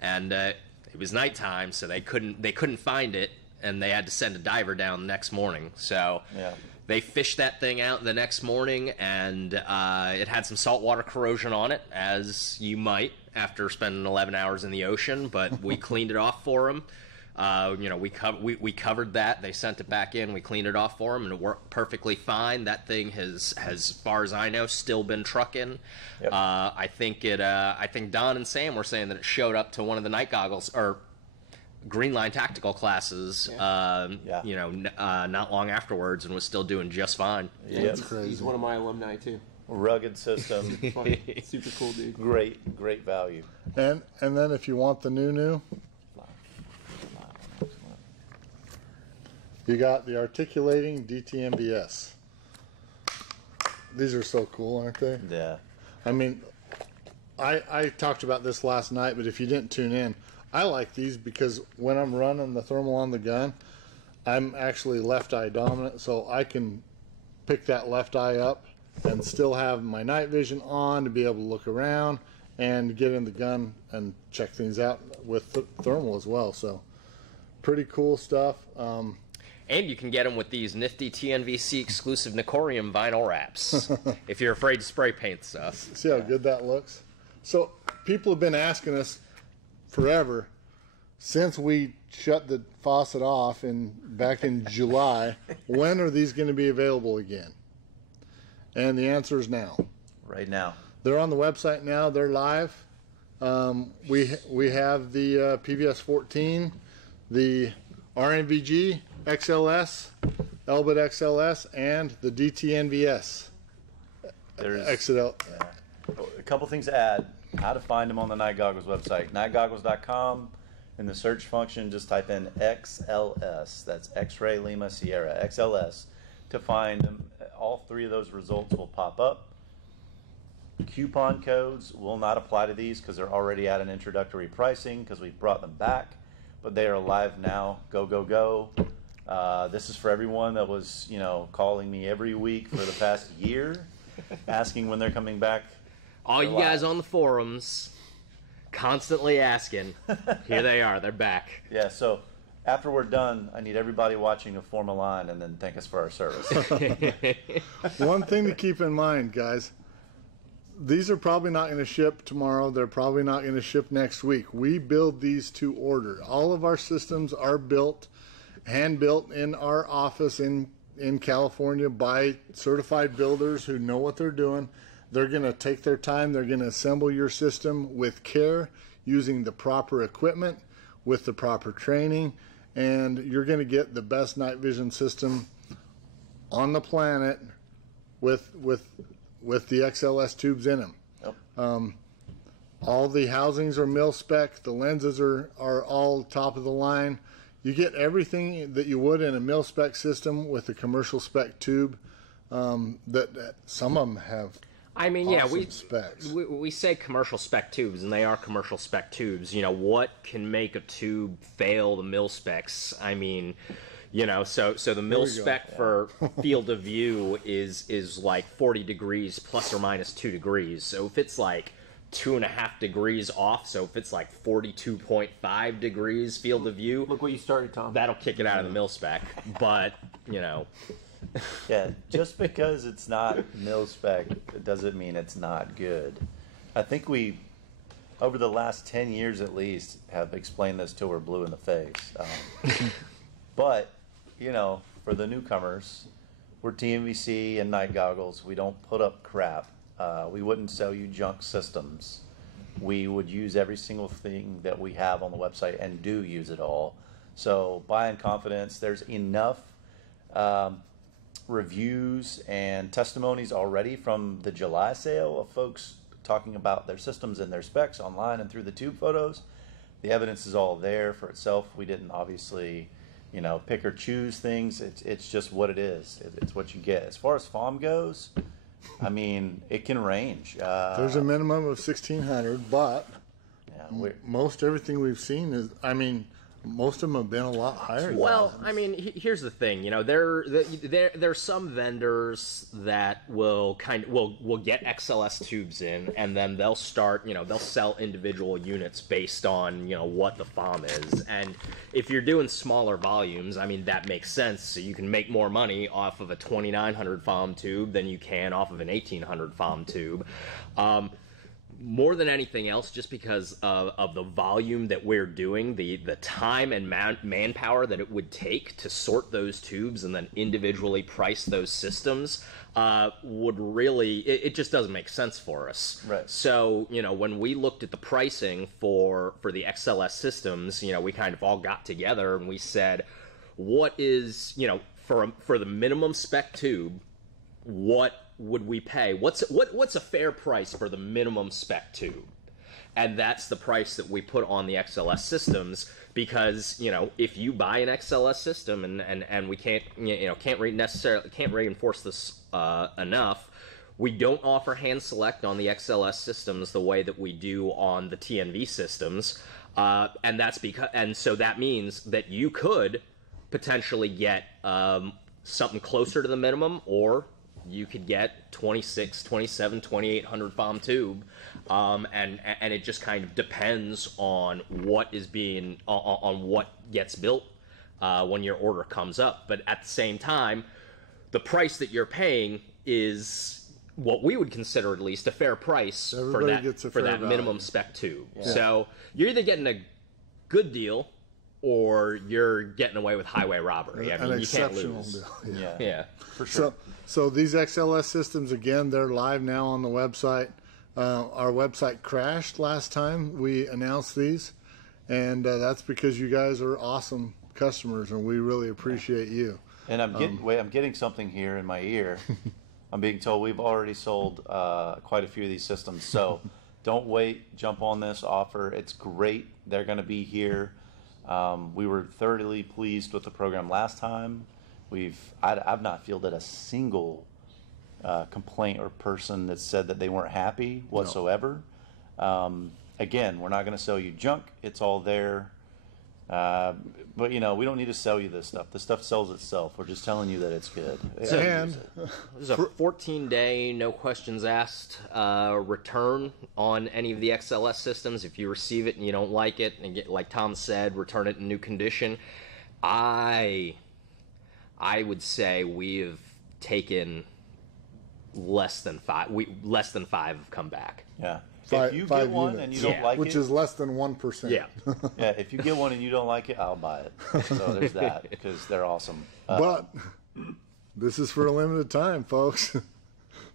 and it was nighttime, so they couldn't find it, and they had to send a diver down the next morning. So Yeah. they fished that thing out the next morning, and it had some saltwater corrosion on it, as you might after spending 11 hours in the ocean. But we cleaned it off for them. We covered that. They sent it back in. We cleaned it off for them, and it worked perfectly fine. That thing has, as far as I know, still been trucking. Yep. I think Don and Sam were saying that it showed up to one of the night goggles or Green Line tactical classes, not long afterwards, and was still doing just fine. Yeah. That's crazy. He's one of my alumni too. Rugged system. Fun. Super cool dude. Great value. And then if you want the new, you got the articulating DTMBS. These are so cool, aren't they? Yeah. I mean, I talked about this last night, but if you didn't tune in, I like these because when I'm running the thermal on the gun, I'm actually left eye dominant, so I can pick that left eye up and still have my night vision on to be able to look around and get in the gun and check things out with thermal as well. So pretty cool stuff. And you can get them with these nifty TNVC exclusive Nicorium vinyl wraps if you're afraid to spray paint stuff. See how good that looks? So people have been asking us forever since we shut the faucet off back in July, when are these going to be available again? And the answer is now. Right now. They're on the website now. They're live. We have the PVS 14, the RNVG XLS, Elbit XLS, and the DTNVS. XL. A couple things to add. How to find them on the Night Goggles website. Nightgoggles.com. In the search function, just type in XLS. That's X-Ray Lima Sierra. XLS. To find them, all 3 of those results will pop up. Coupon codes will not apply to these because they're already at an introductory pricing because we brought them back. But they are live now. Go, go, go. This is for everyone that was, calling me every week for the past year, asking when they're coming back. All you guys on the forums, constantly asking. Here they are. They're back. Yeah, so after we're done, I need everybody watching to form a line and then thank us for our service. One thing to keep in mind, guys, these are probably not going to ship tomorrow. They're probably not going to ship next week. We build these to order. All of our systems are built, hand-built in our office in California by certified builders who know what they're doing. They're going to take their time. They're going to assemble your system with care, using the proper equipment, with the proper training, and you're going to get the best night vision system on the planet with the XLS tubes in them. Yep. All the housings are mil spec. The lenses are all top of the line. You get everything that you would in a mil spec system with a commercial spec tube. That some of them have. I mean, awesome specs. we say commercial spec tubes, and they are commercial spec tubes. What can make a tube fail the mil specs? I mean, You know, so the mil spec for field of view is like 40 degrees plus or minus 2 degrees. So if it's like 2.5 degrees off, so if it's like 42.5 degrees field of view, Look what you started, Tom. that'll kick it out of the mil spec. But, you know, Yeah, just because it's not mil spec, it doesn't mean it's not good. I think we, over the last 10 years at least, have explained this till we're blue in the face. But, you know, for the newcomers, we're TNVC and Night Goggles. We don't put up crap. We wouldn't sell you junk systems. We would use every single thing that we have on the website and do use it all. So buy in confidence. There's enough reviews and testimonies already from the July sale of folks talking about their systems and their specs online and through the tube photos. The evidence is all there for itself. We didn't obviously, you know, pick or choose things. It's just what it is. It's what you get. As far as FOM goes, I mean, it can range. There's a minimum of 1,600, but Yeah, most everything we've seen is, I mean, most of them have been a lot higher. well, I mean, here's the thing. You know, there's some vendors that will get XLS tubes in, and then they'll start, you know, they'll sell individual units based on, you know, what the FOM is. And if you're doing smaller volumes, I mean, that makes sense. So you can make more money off of a 2,900 FOM tube than you can off of an 1,800 FOM tube. More than anything else, just because of the volume that we're doing, the time and manpower that it would take to sort those tubes and then individually price those systems would really, it just doesn't make sense for us. Right. So, you know, when we looked at the pricing for the XLS systems, you know, we kind of all got together and we said, what is, you know, for the minimum spec tube, what would we pay? What's a fair price for the minimum spec tube? And that's the price that we put on the XLS systems, because, you know, if you buy an XLS system and we can't reinforce this enough, we don't offer hand select on the XLS systems the way that we do on the TNV systems, and that's because, and so that means that you could potentially get something closer to the minimum, or you could get 26, 27, 2,800 FOM tube, and it just kind of depends on what is being, on what gets built when your order comes up. But at the same time, the price that you're paying is what we would consider at least a fair price for that minimum spec tube. Yeah. So you're either getting a good deal or you're getting away with highway robbery. I mean, you can't lose. Deal. Yeah, for sure. So these XLS systems, again, they're live now on the website. Our website crashed last time we announced these, and that's because you guys are awesome customers, and we really appreciate you. And I'm getting something here in my ear. I'm being told we've already sold quite a few of these systems. So don't wait. Jump on this offer. It's great. They're going to be here. We were thoroughly pleased with the program last time. I've not fielded a single complaint or person that said that they weren't happy whatsoever. No. Again, we're not going to sell you junk. It's all there. But, you know, we don't need to sell you this stuff. This stuff sells itself. We're just telling you that it's good. And there's a 14-day, no questions asked return on any of the XLS systems. If you receive it and you don't like it, and get, like Tom said, return it in new condition. I would say we've taken less than 5. Less than 5 have come back. Yeah. If you get one units, and you don't like which it, is less than 1%. Yeah. Yeah, if you get one and you don't like it, I'll buy it. So there's that, because they're awesome. But this is for a limited time, folks.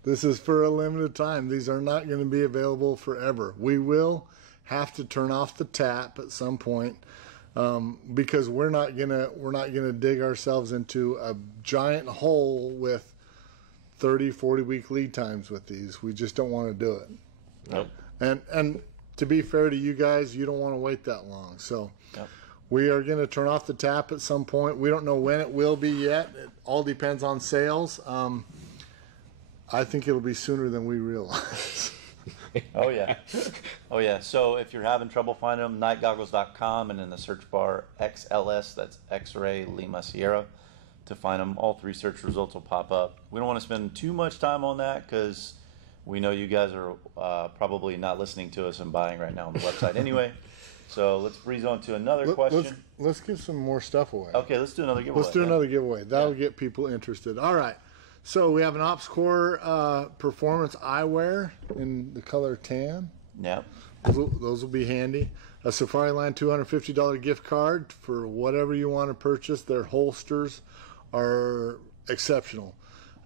This is for a limited time. These are not going to be available forever. We will have to turn off the tap at some point, because we're not gonna dig ourselves into a giant hole with 30, 40 week lead times with these. We just don't want to do it. Nope. And to be fair to you guys, you don't want to wait that long. So Yep. we are going to turn off the tap at some point. We don't know when it will be yet. It all depends on sales. I think it'll be sooner than we realize. Oh yeah, oh yeah. So if you're having trouble finding them, nightgoggles.com, and in the search bar XLS, that's X-ray Lima Sierra, to find them. All 3 search results will pop up. We don't want to spend too much time on that because we know you guys are probably not listening to us and buying right now on the website anyway. So let's breeze on to another question. Let's give some more stuff away. Okay, let's do another giveaway. Let's do another giveaway. That'll get people interested. All right. So we have an OpsCore Performance eyewear in the color tan. Yeah. Those will be handy. A Safariland $250 gift card for whatever you want to purchase. Their holsters are exceptional.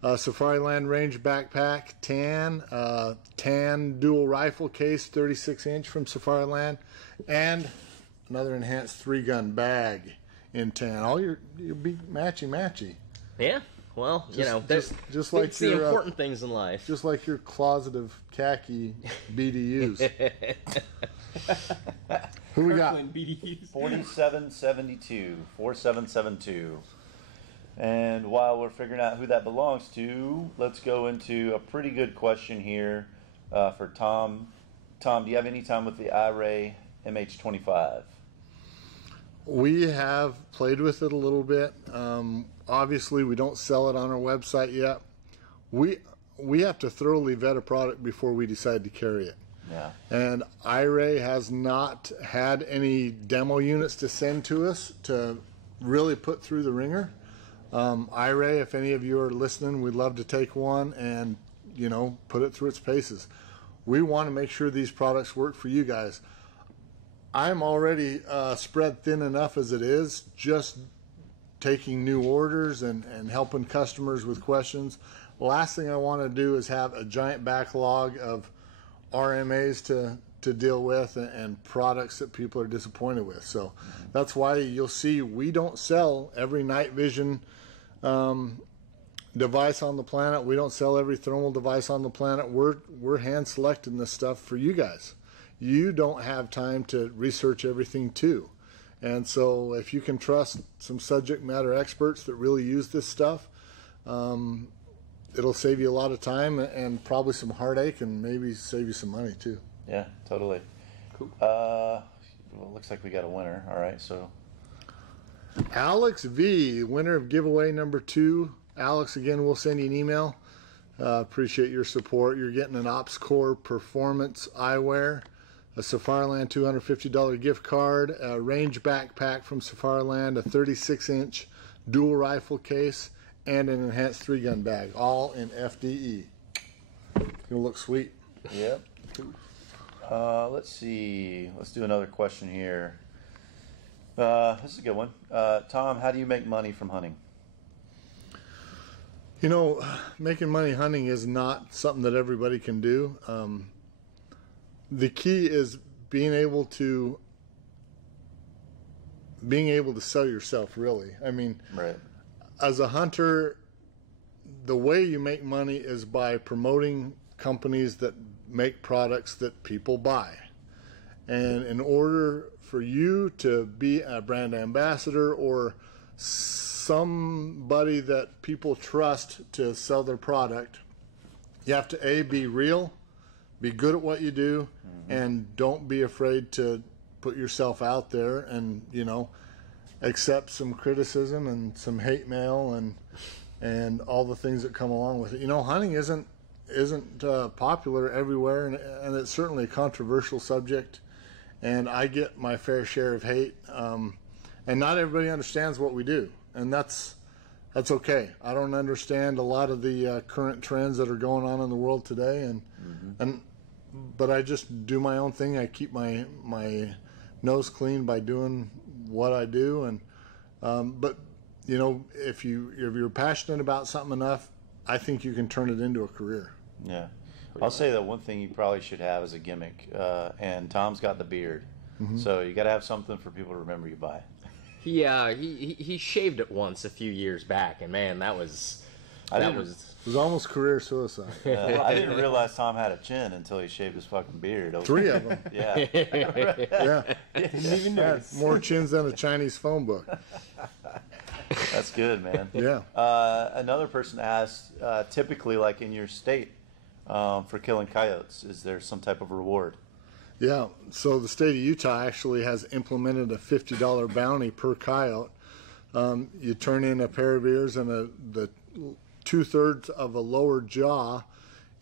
Safariland Range Backpack tan, tan dual rifle case, 36-inch from Safariland, and another enhanced 3-gun bag in tan. All you'll be matchy. Yeah. Well, just like it's the important things in life. Just like your closet of khaki BDUs. Who we got? BDUs. 4772. And while we're figuring out who that belongs to, let's go into a pretty good question here for Tom. Tom, do you have any time with the iRay MH25? We have played with it a little bit. Obviously, we don't sell it on our website yet. We have to thoroughly vet a product before we decide to carry it. Yeah. And iRay has not had any demo units to send to us to really put through the ringer. iRay, if any of you are listening, we'd love to take one and, put it through its paces. We want to make sure these products work for you guys. I'm already spread thin enough as it is, just taking new orders and helping customers with questions. Last thing I want to do is have a giant backlog of RMAs to deal with and products that people are disappointed with. So that's why you'll see we don't sell every night vision device on the planet. We don't sell every thermal device on the planet. We're hand selecting this stuff for you guys. You don't have time to research everything too. And so if you can trust some subject matter experts that really use this stuff, it'll save you a lot of time and probably some heartache and maybe save you some money too. Yeah, totally. Cool. Well, looks like we got a winner. All right, so Alex V, winner of giveaway number 2. Alex, again, we'll send you an email. Appreciate your support. You're getting an OpsCore Performance eyewear, a Safariland $250 gift card, a range backpack from Safariland, a 36-inch dual rifle case, and an enhanced 3-gun bag, all in FDE. It'll look sweet. Yep. Let's see. Let's do another question here. This is a good one. Tom, how do you make money from hunting? Making money hunting is not something that everybody can do. The key is being able to sell yourself, really. I mean, Right. As a hunter, the way you make money is by promoting companies that make products that people buy. And in order for you to be a brand ambassador or somebody that people trust to sell their product, you have to be real, be good at what you do, and don't be afraid to put yourself out there and accept some criticism and some hate mail and all the things that come along with it. Hunting isn't popular everywhere, and it's certainly a controversial subject, and I get my fair share of hate, and not everybody understands what we do, and that's okay. I don't understand a lot of the current trends that are going on in the world today, but I just do my own thing. I keep my nose clean by doing what I do, and but if you're passionate about something enough, I think you can turn it into a career. Yeah. I'll say that one thing you probably should have is a gimmick, and Tom's got the beard, so you got to have something for people to remember you by. He shaved it once a few years back, and man, that was It was almost career suicide. I didn't realize Tom had a chin until he shaved his fucking beard. 3 of them. Yeah. Yeah. Didn't even notice. More chins than a Chinese phone book. That's good, man. Yeah. Another person asked, typically, like in your state, for killing coyotes? Is there some type of reward? Yeah, so the state of Utah actually has implemented a $50 bounty per coyote. You turn in a pair of ears and the 2/3 of a lower jaw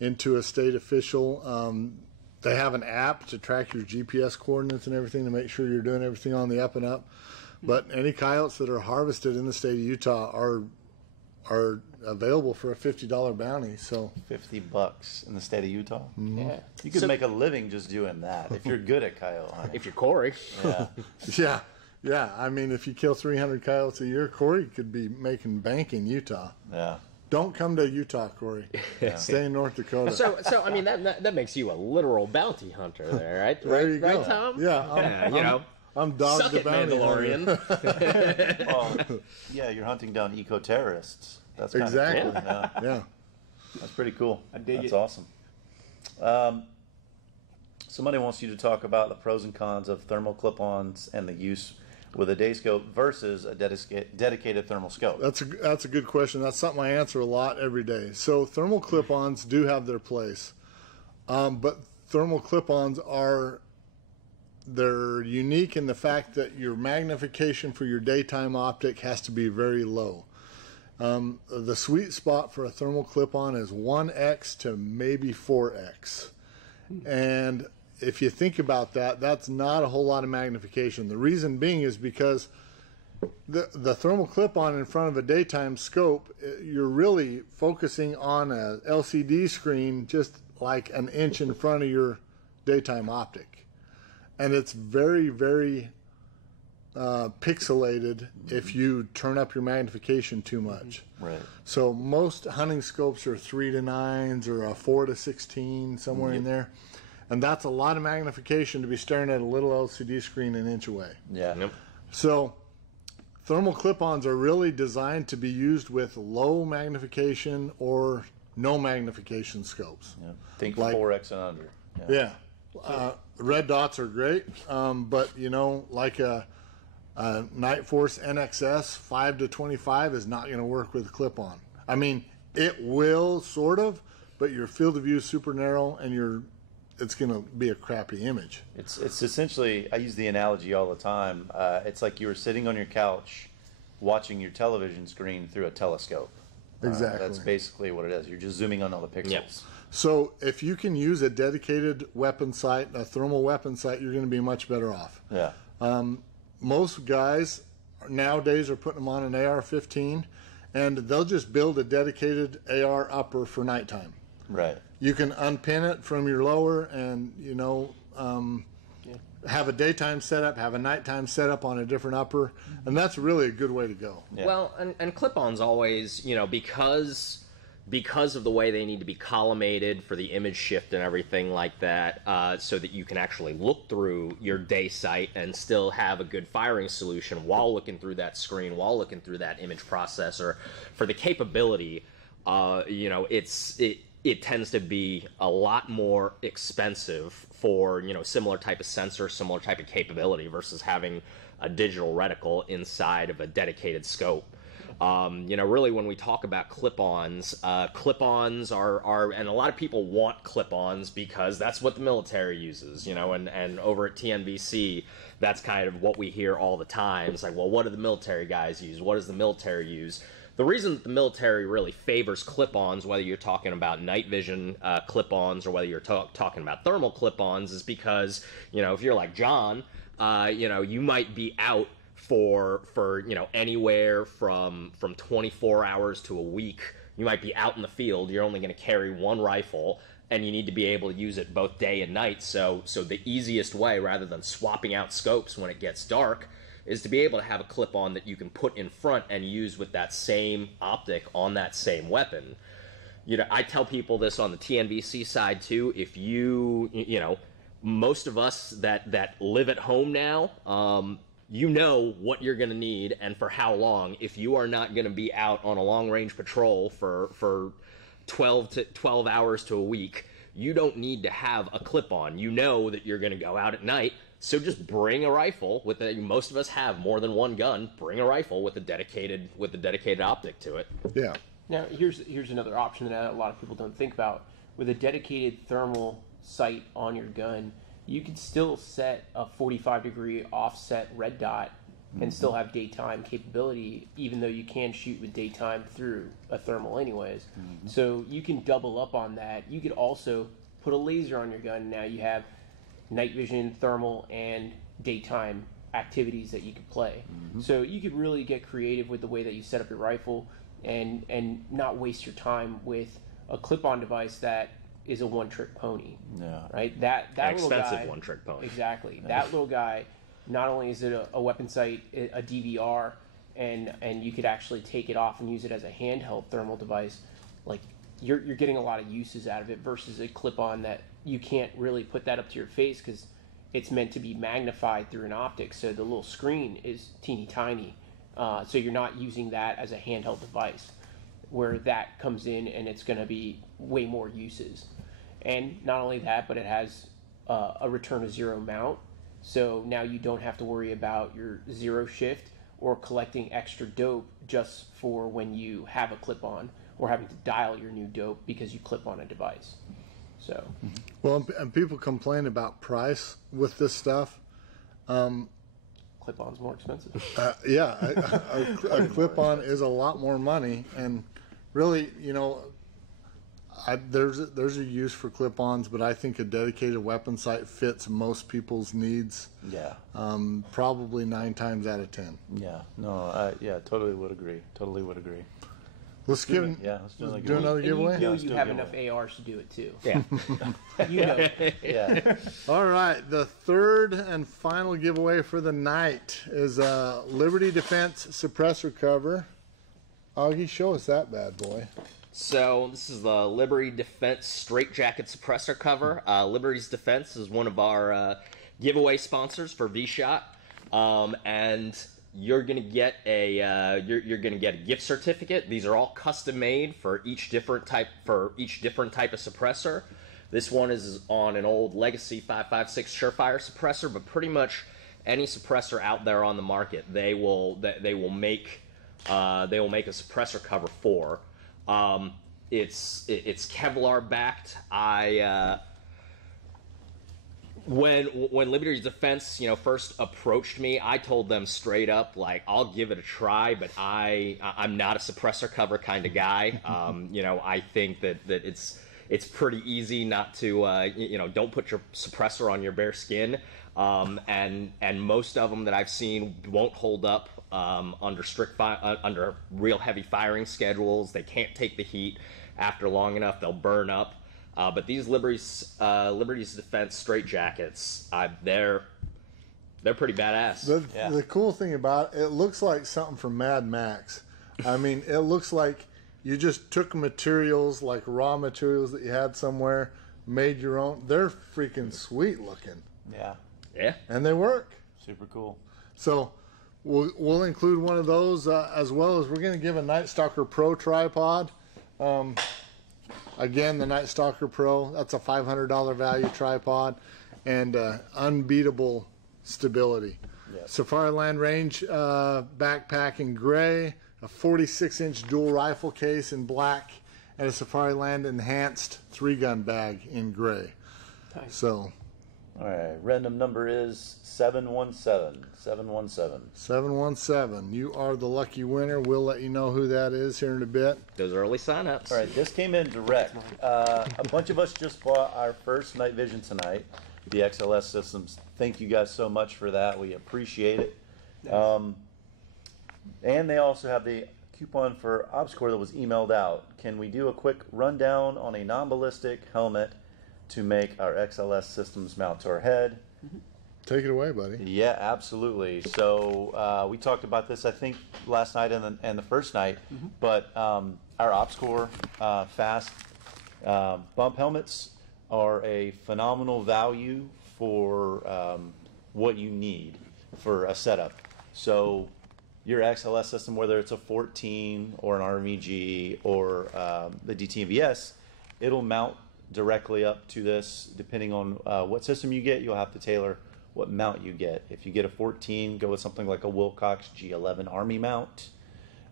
into a state official. They have an app to track your GPS coordinates and everything to make sure you're doing everything on the up and up. But any coyotes that are harvested in the state of Utah are available for a $50 bounty. So $50 in the state of Utah. Yeah. You could make a living just doing that if you're good at coyote hunting. If you're Korey. Yeah. yeah. I mean, if you kill 300 coyotes a year, Korey could be making bank in Utah. Yeah. Don't come to Utah, Korey. Stay in North Dakota. So I mean that makes you a literal bounty hunter there, right? there you go. Right, Tom? Yeah, I'm Dog Suck the it, Bounty Mandalorian. Well, yeah, you're hunting down eco-terrorists. That's kind Exactly. of cool. Yeah. Yeah. That's pretty cool. I dig That's it. awesome. Somebody wants you to talk about the pros and cons of thermal clip-ons and the use with a day scope versus a dedicated thermal scope. That's a good question. That's something I answer a lot every day. So thermal clip-ons do have their place, but thermal clip-ons they're unique in the fact that your magnification for your daytime optic has to be very low. The sweet spot for a thermal clip-on is 1x to maybe 4x. And if you think about that, that's not a whole lot of magnification. The reason being is because the thermal clip-on in front of a daytime scope, you're really focusing on a LCD screen just like an inch in front of your daytime optic. And it's very, very pixelated if you turn up your magnification too much. Right. So most hunting scopes are 3:9s or a 4:16, somewhere in there. And that's a lot of magnification to be staring at a little LCD screen an inch away. Yeah. Yep. So thermal clip-ons are really designed to be used with low magnification or no magnification scopes. Yeah. Think Like- 4x and under. Yeah. Red dots are great, but like a Night Force NXS 5 to 25 is not going to work with a clip-on. I mean, it will sort of, but your field of view is super narrow, and it's going to be a crappy image. It's essentially, I use the analogy all the time. It's like you were sitting on your couch watching your television screen through a telescope. Exactly. That's basically what it is. You're just zooming on all the pixels. Yep. So if you can use a dedicated weapon sight, a thermal weapon sight, you're going to be much better off. Yeah. Most guys nowadays are putting them on an AR-15, and they'll just build a dedicated AR upper for nighttime. Right. You can unpin it from your lower and, have a daytime setup, have a nighttime setup on a different upper, and that's really a good way to go. Yeah. Well, and clip-ons always, because of the way they need to be collimated for the image shift and everything like that, so that you can actually look through your day sight and still have a good firing solution while looking through that screen, while looking through that image processor. For the capability, it tends to be a lot more expensive for, similar type of sensor, similar type of capability versus having a digital reticle inside of a dedicated scope. Really when we talk about clip-ons are, and a lot of people want clip-ons because that's what the military uses, and over at TNVC, that's kind of what we hear all the time. It's like, well, what do the military guys use? What does the military use? The reason that the military really favors clip-ons, whether you're talking about night vision clip-ons or whether you're talking about thermal clip-ons, is because, if you're like John, you might be out for anywhere from 24 hours to a week. You might be out in the field. You're only going to carry one rifle, and you need to be able to use it both day and night. So the easiest way, rather than swapping out scopes when it gets dark, is to be able to have a clip-on that you can put in front and use with that same optic on that same weapon. I tell people this on the TNVC side too. If most of us that live at home now, what you're going to need and for how long. If you are not going to be out on a long-range patrol for 12 hours to a week, you don't need to have a clip-on. You know that you're going to go out at night. So just bring a rifle most of us have more than one gun. Bring a rifle with a dedicated optic to it. Yeah. Now, here's another option that a lot of people don't think about. with a dedicated thermal sight on your gun, you can still set a 45-degree offset red dot and still have daytime capability, even though you can shoot with daytime through a thermal anyways. So you can double up on that. You could also put a laser on your gun, and now you have night vision, thermal, and daytime activities that you could play. So you could really get creative with the way that you set up your rifle and not waste your time with a clip-on device that is a one-trick pony. Yeah. Right? That little Expensive guy, one-trick pony. Exactly. That little guy, not only is it a weapon sight, a DVR, and you could actually take it off and use it as a handheld thermal device, like you're getting a lot of uses out of it versus a clip-on that you can't really put that up to your face because it's meant to be magnified through an optic, so the little screen is teeny tiny. So you're not using that as a handheld device, where that comes in and it's going to be way more uses. And not only that, but it has a return to zero mount. So now you don't have to worry about your zero shift or collecting extra dope just for when you have a clip-on or having to dial your new dope because you clip on a device. So, Well, and people complain about price with this stuff. clip-on's more expensive. Yeah, a clip-on is a lot more money, and really, there's a use for clip-ons, but I think a dedicated weapon sight fits most people's needs. Yeah. Probably 9 times out of 10. Yeah. No. Totally would agree. Totally would agree. Let's give Let's do another do another And giveaway. you know let's you do a have giveaway. enough ARs to do it too. Yeah. You know. Yeah. All right, the third and final giveaway for the night is a Liberty Defense suppressor cover. Augie, show us that bad boy. So this is the Liberty Defense Straight Jacket Suppressor cover. Liberty's Defense is one of our giveaway sponsors for vSHOTT, and you're gonna get a gift certificate. These are all custom made for each different type of suppressor. This one is on an old Legacy 5.56 Surefire suppressor, but pretty much any suppressor out there on the market, they will make a suppressor cover for. It's Kevlar backed. When Liberty's Defense, first approached me, I told them straight up, like, I'll give it a try, but I'm not a suppressor cover kind of guy. I think that it's pretty easy not to, don't put your suppressor on your bare skin. And most of them that I've seen won't hold up under real heavy firing schedules. They can't take the heat after long enough. They'll burn up. But these Liberty's Defense straight jackets, they're pretty badass. The cool thing about it looks like something from Mad Max. I mean, it looks like you just took materials, like raw materials that you had somewhere, made your own. They're freaking sweet looking. Yeah. Yeah. And they work. Super cool. So we'll include one of those, as well as we're going to give a Night Stalker Pro tripod. Again, the Night Stalker Pro, that's a $500 value tripod and unbeatable stability. Yes. Safari Land Range backpack in gray, a 46-inch dual rifle case in black, and a Safari Land enhanced 3-gun bag in gray. Nice. So, All right. Random number is 717. 717. 717, you are the lucky winner. We'll let you know who that is here in a bit. Those early signups. All right, this came in direct. A bunch of us just bought our first night vision tonight, the XLS systems. Thank you guys so much for that. We appreciate it. And they also have the coupon for ObsCore that was emailed out. Can we do a quick rundown on a non-ballistic helmet to make our XLS systems mount to our head? Take it away, buddy. Yeah, absolutely. So we talked about this, I think, last night and the first night. But our ObsCore fast bump helmets are a phenomenal value for what you need for a setup. So your XLS system, whether it's a 14 or an RMEG or the DTNVS, it'll mount directly up to this. Depending on what system you get, you'll have to tailor what mount you get. If you get a 14, go with something like a Wilcox G11 Army mount.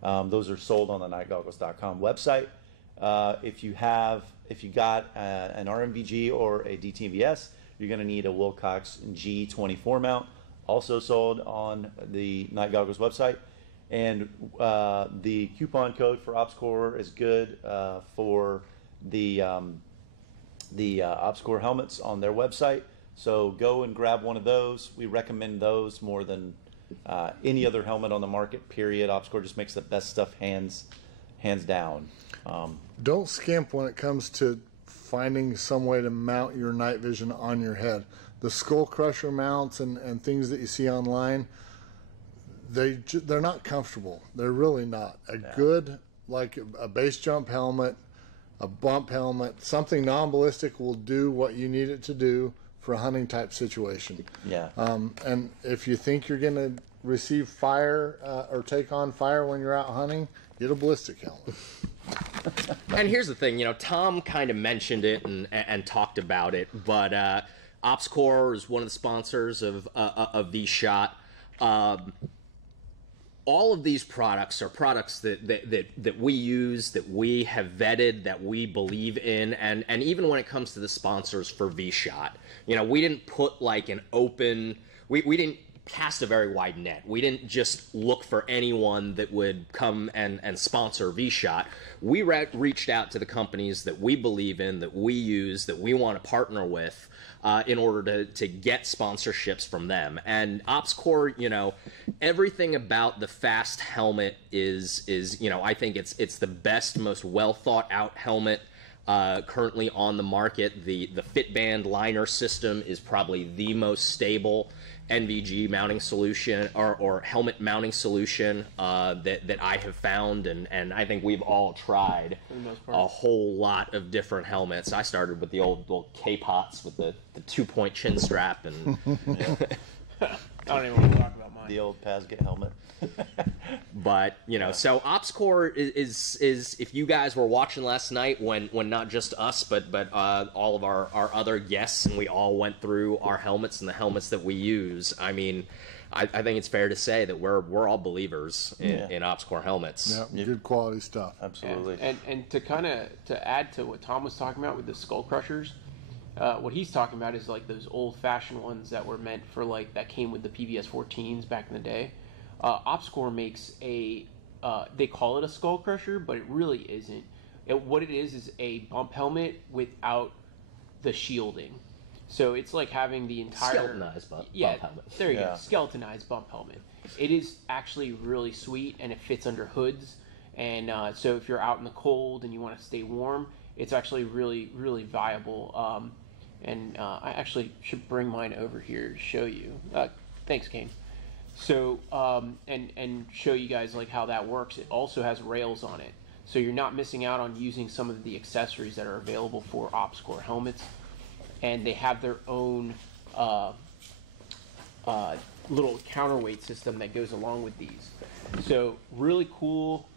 Those are sold on the nightgoggles.com website. If you got an RMVG or a DTVS, you're going to need a Wilcox G24 mount, also sold on the Night Goggles website. And the coupon code for OpsCore is good for the OpsCore helmets on their website. So go and grab one of those. We recommend those more than any other helmet on the market, period. OpsCore just makes the best stuff hands down. Don't skimp when it comes to finding some way to mount your night vision on your head. The skull crusher mounts and things that you see online, they're not comfortable. They're really not. Good, like a base jump helmet, a bump helmet, something non-ballistic will do what you need it to do for a hunting type situation. Yeah. And if you think you're going to receive fire or take on fire when you're out hunting, get a ballistic helmet. And here's the thing, Tom kind of mentioned it and talked about it, but OpsCore is one of the sponsors of vSHOTT. All of these products are products that we use, that we have vetted, that we believe in, and even when it comes to the sponsors for vSHOTT, we didn't put like an open, we didn't cast a very wide net. We didn't just look for anyone that would come and sponsor vSHOTT. We reached out to the companies that we believe in, that we use, that we want to partner with in order to get sponsorships from them. And OpsCore, everything about the Fast helmet is I think it's the best, most well thought out helmet currently on the market. The Fitband liner system is probably the most stable NVG mounting solution or helmet mounting solution that I have found, and I think we've all tried a whole lot of different helmets. I started with the old K-Pots with the 2-point chin strap, and I don't even want to talk about mine. The old Pasget helmet. But so OpsCore is if you guys were watching last night when not just us but all of our other guests, and we all went through our helmets and the helmets that we use. I mean, I think it's fair to say that we're all believers in OpsCore helmets. Yeah, good quality stuff. Absolutely. And to add to what Tom was talking about with the skull crushers, what he's talking about is like those old-fashioned ones that were meant for that came with the PVS 14s back in the day. OpsCore makes they call it a skull crusher, but it really isn't. What it is a bump helmet without the shielding. So it's like having the entire skeletonized bump helmet. There you go, skeletonized bump helmet. It is actually really sweet, and it fits under hoods. And so if you're out in the cold and you want to stay warm, it's actually really, really viable. I actually should bring mine over here to show you. Thanks, Kane. So, and show you guys how that works. It also has rails on it. So you're not missing out on using some of the accessories that are available for OpsCore helmets. And they have their own little counterweight system that goes along with these. So really cool.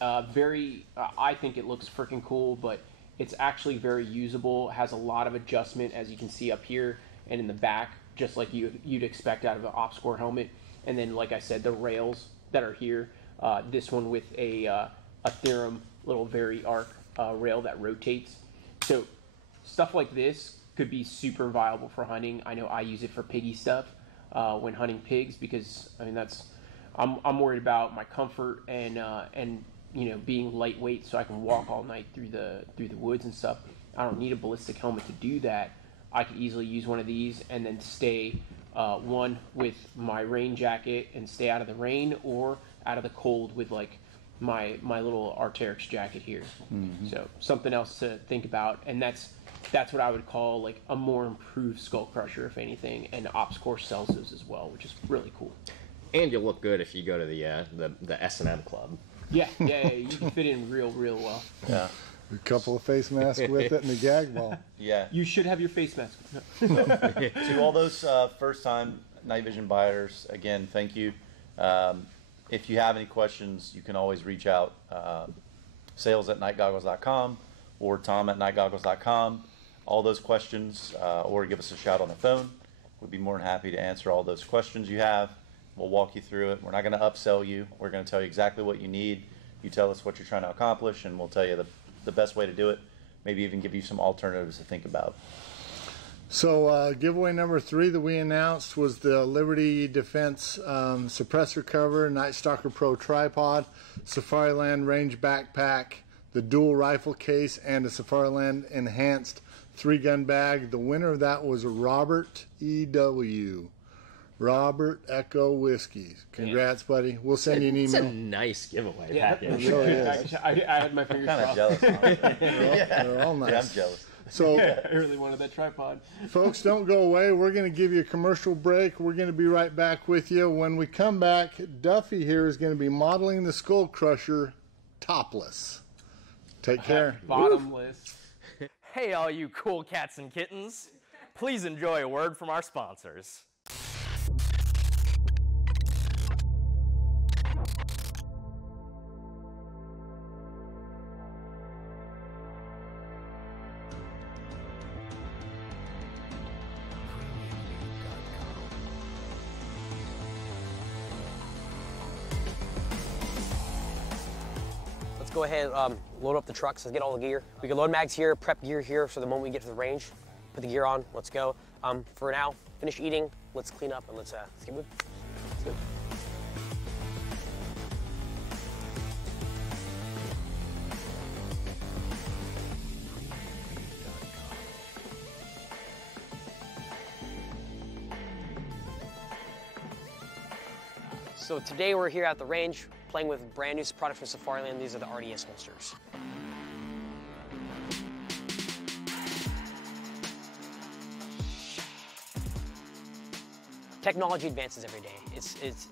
I think it looks freaking cool, but it's actually very usable. It has a lot of adjustment, as you can see up here and in the back, just like you'd expect out of an OpsCore helmet. And then, like I said, the rails that are here, this one with a Theorem little Vari-Arc rail that rotates. So stuff like this could be super viable for hunting. I know I use it for piggy stuff when hunting pigs, because I mean I'm worried about my comfort and being lightweight so I can walk all night through the woods and stuff. I don't need a ballistic helmet to do that. I could easily use one of these and then stay one with my rain jacket and stay out of the rain, or out of the cold with my little Arc'teryx jacket here. Mm-hmm. So something else to think about, and that's what I would call a more improved skull crusher, if anything. And OpsCore sells those as well, which is really cool. And you'll look good if you go to the S&M club. Yeah, you can fit in real well. Yeah. A couple of face masks with it and a gag ball. Yeah. You should have your face mask. To all those first-time night vision buyers, again, thank you. If you have any questions, you can always reach out. sales@nightgoggles.com or tom@nightgoggles.com. All those questions, or give us a shout on the phone. We'd be more than happy to answer all those questions you have. We'll walk you through it. We're not going to upsell you. We're going to tell you exactly what you need. You tell us what you're trying to accomplish, and we'll tell you the best way to do it. Maybe even give you some alternatives to think about. So giveaway number 3 that we announced was the Liberty Defense suppressor cover, Night Stalker Pro tripod, Safariland range backpack, the dual rifle case, and a Safariland enhanced 3-gun bag. The winner of that was Robert E.W. Robert Echo Whiskey. Congrats, buddy. We'll send you an It's a email. nice giveaway Yeah, package. It really is. I had my fingers Kind of crossed. jealous. They're all nice. Yeah, I'm jealous. So, I really wanted that tripod. folks, don't go away. We're going to give you a commercial break. We're going to be right back with you. When we come back, Duffy here is going to be modeling the Skull Crusher topless. Take care. Bottomless. Hey, all you cool cats and kittens. Please enjoy a word from our sponsors. Go ahead, load up the trucks, let's get all the gear. We can load mags here, prep gear here, so the moment we get to the range, put the gear on, let's go. For now, finish eating, let's clean up, and let's get moving. Let's go. So today we're here at the range, playing with brand new products from Safariland. These are the RDS holsters. Technology advances every day. It's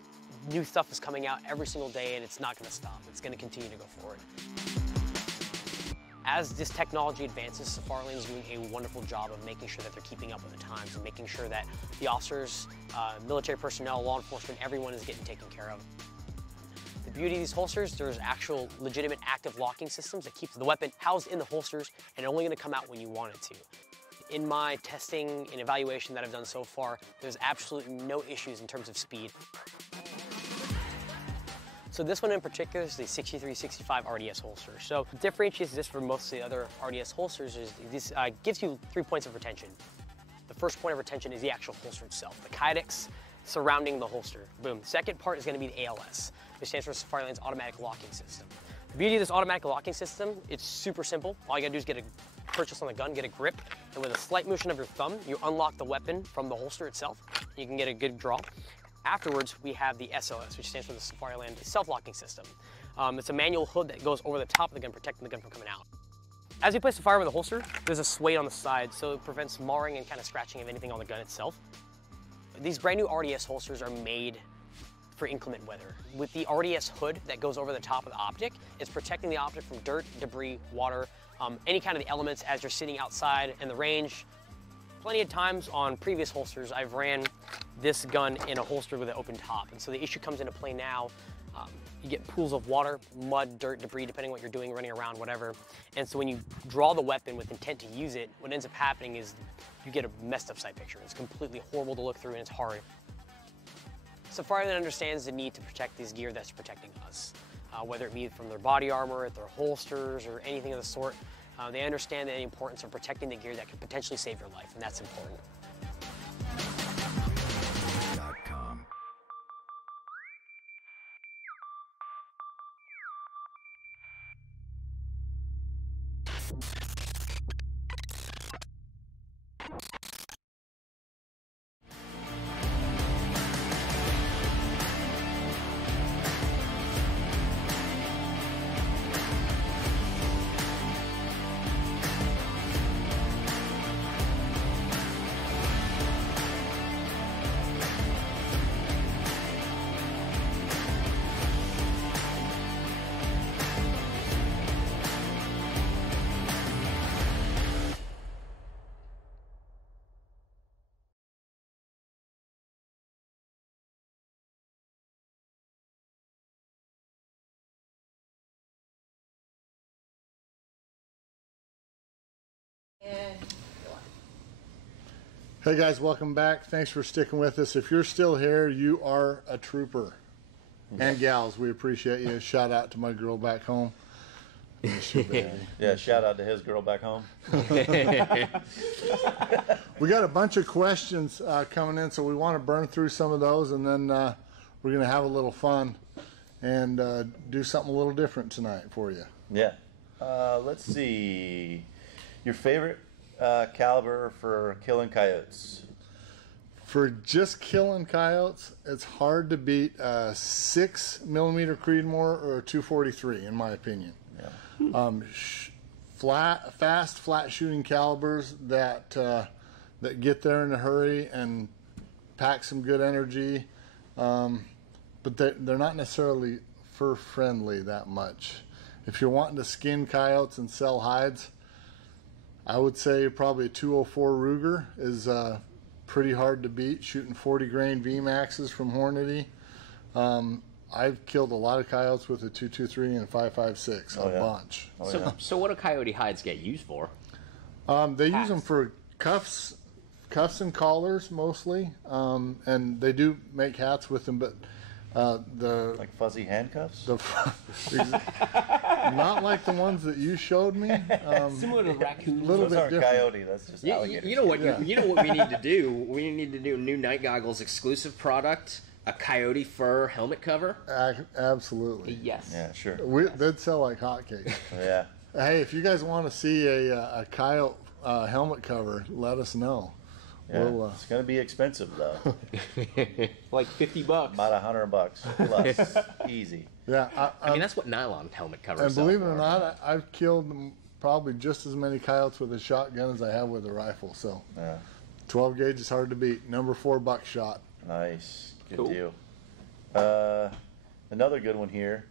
new stuff is coming out every single day, and it's not going to stop. It's going to continue to go forward. As this technology advances, Safariland is doing a wonderful job of making sure that they're keeping up with the times and making sure that the officers, military personnel, law enforcement, everyone is getting taken care of. The beauty of these holsters, there's actual legitimate active locking systems that keeps the weapon housed in the holsters and only going to come out when you want it to. In my testing and evaluation that I've done so far, there's absolutely no issues in terms of speed. So this one in particular is the 6365 RDS holster. So what differentiates this from most of the other RDS holsters is this gives you 3 points of retention. The first point of retention is the actual holster itself, the kydex surrounding the holster. Boom. Second part is going to be the ALS, which stands for Safariland's automatic locking system. The beauty of this automatic locking system, it's super simple. All you gotta do is get a purchase on the gun, get a grip, and with a slight motion of your thumb, you unlock the weapon from the holster itself. You can get a good draw. Afterwards, we have the SLS, which stands for the Safariland self-locking system. It's a manual hood that goes over the top of the gun, protecting the gun from coming out. As you place the firearm in the holster, there's a suede on the side, so it prevents marring and kind of scratching of anything on the gun itself. These brand new RDS holsters are made for inclement weather. With the RDS hood that goes over the top of the optic, it's protecting the optic from dirt, debris, water, any kind of the elements as you're sitting outside in the range. Plenty of times on previous holsters, I've ran this gun in a holster with an open top. And so the issue comes into play now. You get pools of water, mud, dirt, debris, depending on what you're doing, running around, whatever. And so when you draw the weapon with intent to use it, what ends up happening is you get a messed up sight picture. It's completely horrible to look through and it's hard. Safariland understands the need to protect this gear that's protecting us, whether it be from their body armor, their holsters, or anything of the sort. They understand the importance of protecting the gear that could potentially save your life, and that's important. Hey guys, welcome back. Thanks for sticking with us. If you're still here, you are a trooper. And gals, we appreciate you. Shout out to my girl back home. Miss you, baby. Yeah, shout out to his girl back home. We got a bunch of questions coming in, so we want to burn through some of those, and then we're going to have a little fun and do something a little different tonight for you. Yeah. Let's see. Your favorite caliber for killing coyotes? For just killing coyotes, it's hard to beat a 6mm Creedmoor or a 243, in my opinion. Yeah. Fast, flat shooting calibers that get there in a hurry and pack some good energy, but they're not necessarily fur friendly that much. If you're wanting to skin coyotes and sell hides, I would say probably a 204 Ruger is pretty hard to beat, shooting 40 grain VMAXs from Hornady. I've killed a lot of coyotes with a 223 and 5.56, a bunch. So what do coyote hides get used for? They use them for cuffs and collars mostly, and they do make hats with them, but like fuzzy handcuffs? Not like the ones that you showed me. Similar to raccoons. A little Those bit aren't different. coyote, that's just alligator. You know what? You know what we need to do? We need to do a new Night Goggles exclusive product, a coyote fur helmet cover. Absolutely. Yes. Yeah, sure. They'd sell like hotcakes. Yeah. Hey, if you guys want to see a coyote helmet cover, let us know. Yeah. It's going to be expensive, though. Like $50. About $100 plus. Easy. Yeah. I mean, that's what nylon helmet covers And sell believe it for. or not, I've killed probably just as many coyotes with a shotgun as I have with a rifle. So, Yeah. 12 gauge is hard to beat. Number 4 buckshot. Nice. Good Cool. deal. Another good one here.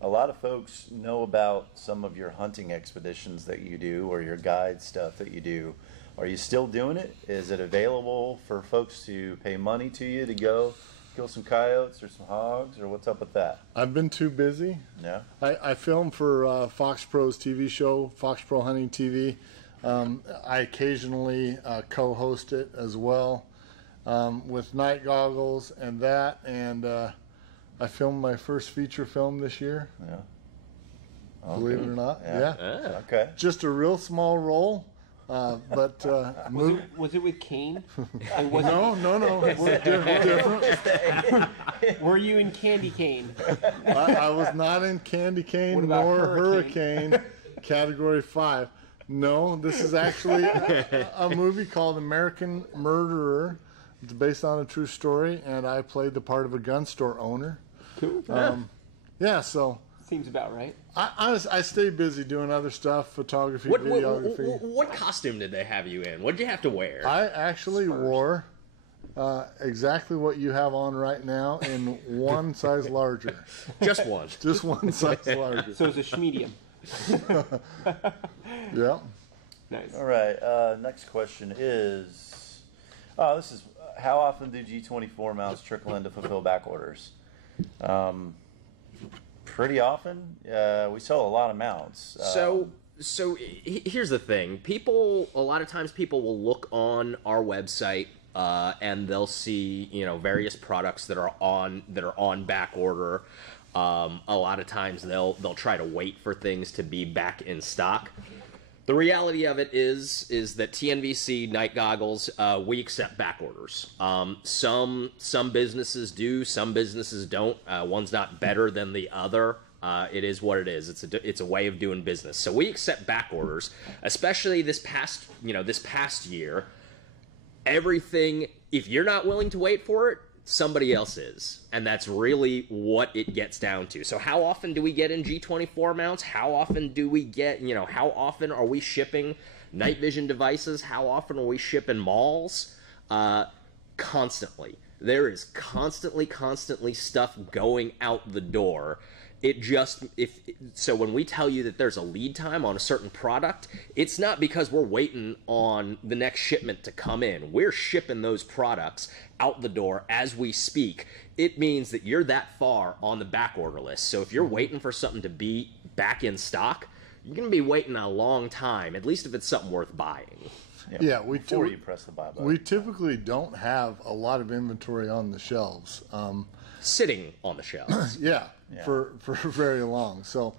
A lot of folks know about some of your hunting expeditions that you do or your guide stuff that you do. Are you still doing it? Is it available for folks to pay money to you to go kill some coyotes or some hogs, or what's up with that? I've been too busy. Yeah. I film for Fox Pro's TV show, Fox Pro Hunting TV. I occasionally co-host it as well with Night Goggles and that. And I filmed my first feature film this year. Yeah. Believe it or not. Yeah. Okay. Just a real small role. But Was it with Kane? no. We're different. Were you in Candy Cane? I was not in Candy What Cane about nor Hurricane? Hurricane, Category 5. No, this is actually a movie called American Murderer. It's based on a true story, and I played the part of a gun store owner. Cool. Yeah, so Seems about right. I stay busy doing other stuff, photography, videography. What costume did they have you in? What did you have to wear? I actually wore exactly what you have on right now in one size larger. Just one. Just one size larger. So it's a schmedium. Yeah. Nice. All right. Next question is, this is how often do G24 mounts trickle in to fulfill back orders? Pretty often. We sell a lot of mounts. So here's the thing. A lot of times people will look on our website and they'll see, various products that are on back order. A lot of times they'll try to wait for things to be back in stock. The reality of it is that TNVC Night Goggles, we accept back orders. Some businesses do, some businesses don't. One's not better than the other. It is what it is. It's a way of doing business. So we accept back orders, especially this past year. Everything, if you're not willing to wait for it, somebody else is. And that's really what it gets down to. So how often do we get in G24 mounts? How often do we get, how often are we shipping night vision devices? How often are we shipping malls? Constantly. There is constantly stuff going out the door. So when we tell you that there's a lead time on a certain product, it's not because we're waiting on the next shipment to come in. We're shipping those products out the door as we speak. It means that you're that far on the back order list. So if you're waiting for something to be back in stock, you're going to be waiting a long time, at least if it's something worth buying. Yeah, before you press the buy button. We typically don't have a lot of inventory on the shelves. Sitting on the shelves. Yeah, for very long. So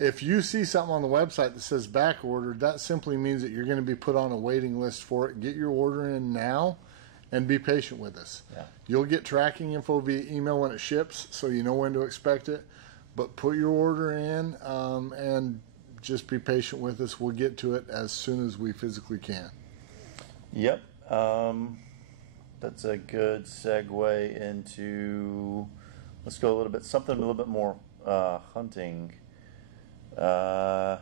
if you see something on the website that says back ordered, that simply means that you're going to be put on a waiting list for it. Get your order in now and be patient with us. Yeah. You'll get tracking info via email when it ships, so you know when to expect it. But put your order in and just be patient with us. We'll get to it as soon as we physically can. Yep. That's a good segue into, let's go a little bit more hunting. Do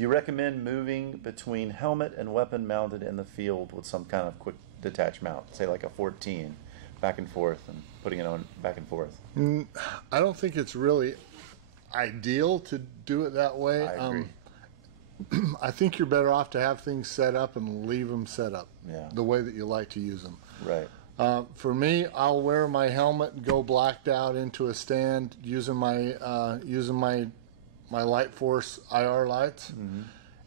you recommend moving between helmet and weapon mounted in the field with some kind of quick detach mount, say like a 14, back and forth, and putting it on back and forth? I don't think it's really ideal to do it that way. I agree. I think you're better off to have things set up and leave them set up the way that you like to use them. Right. For me, I'll wear my helmet and go blacked out into a stand using my Light Force IR lights,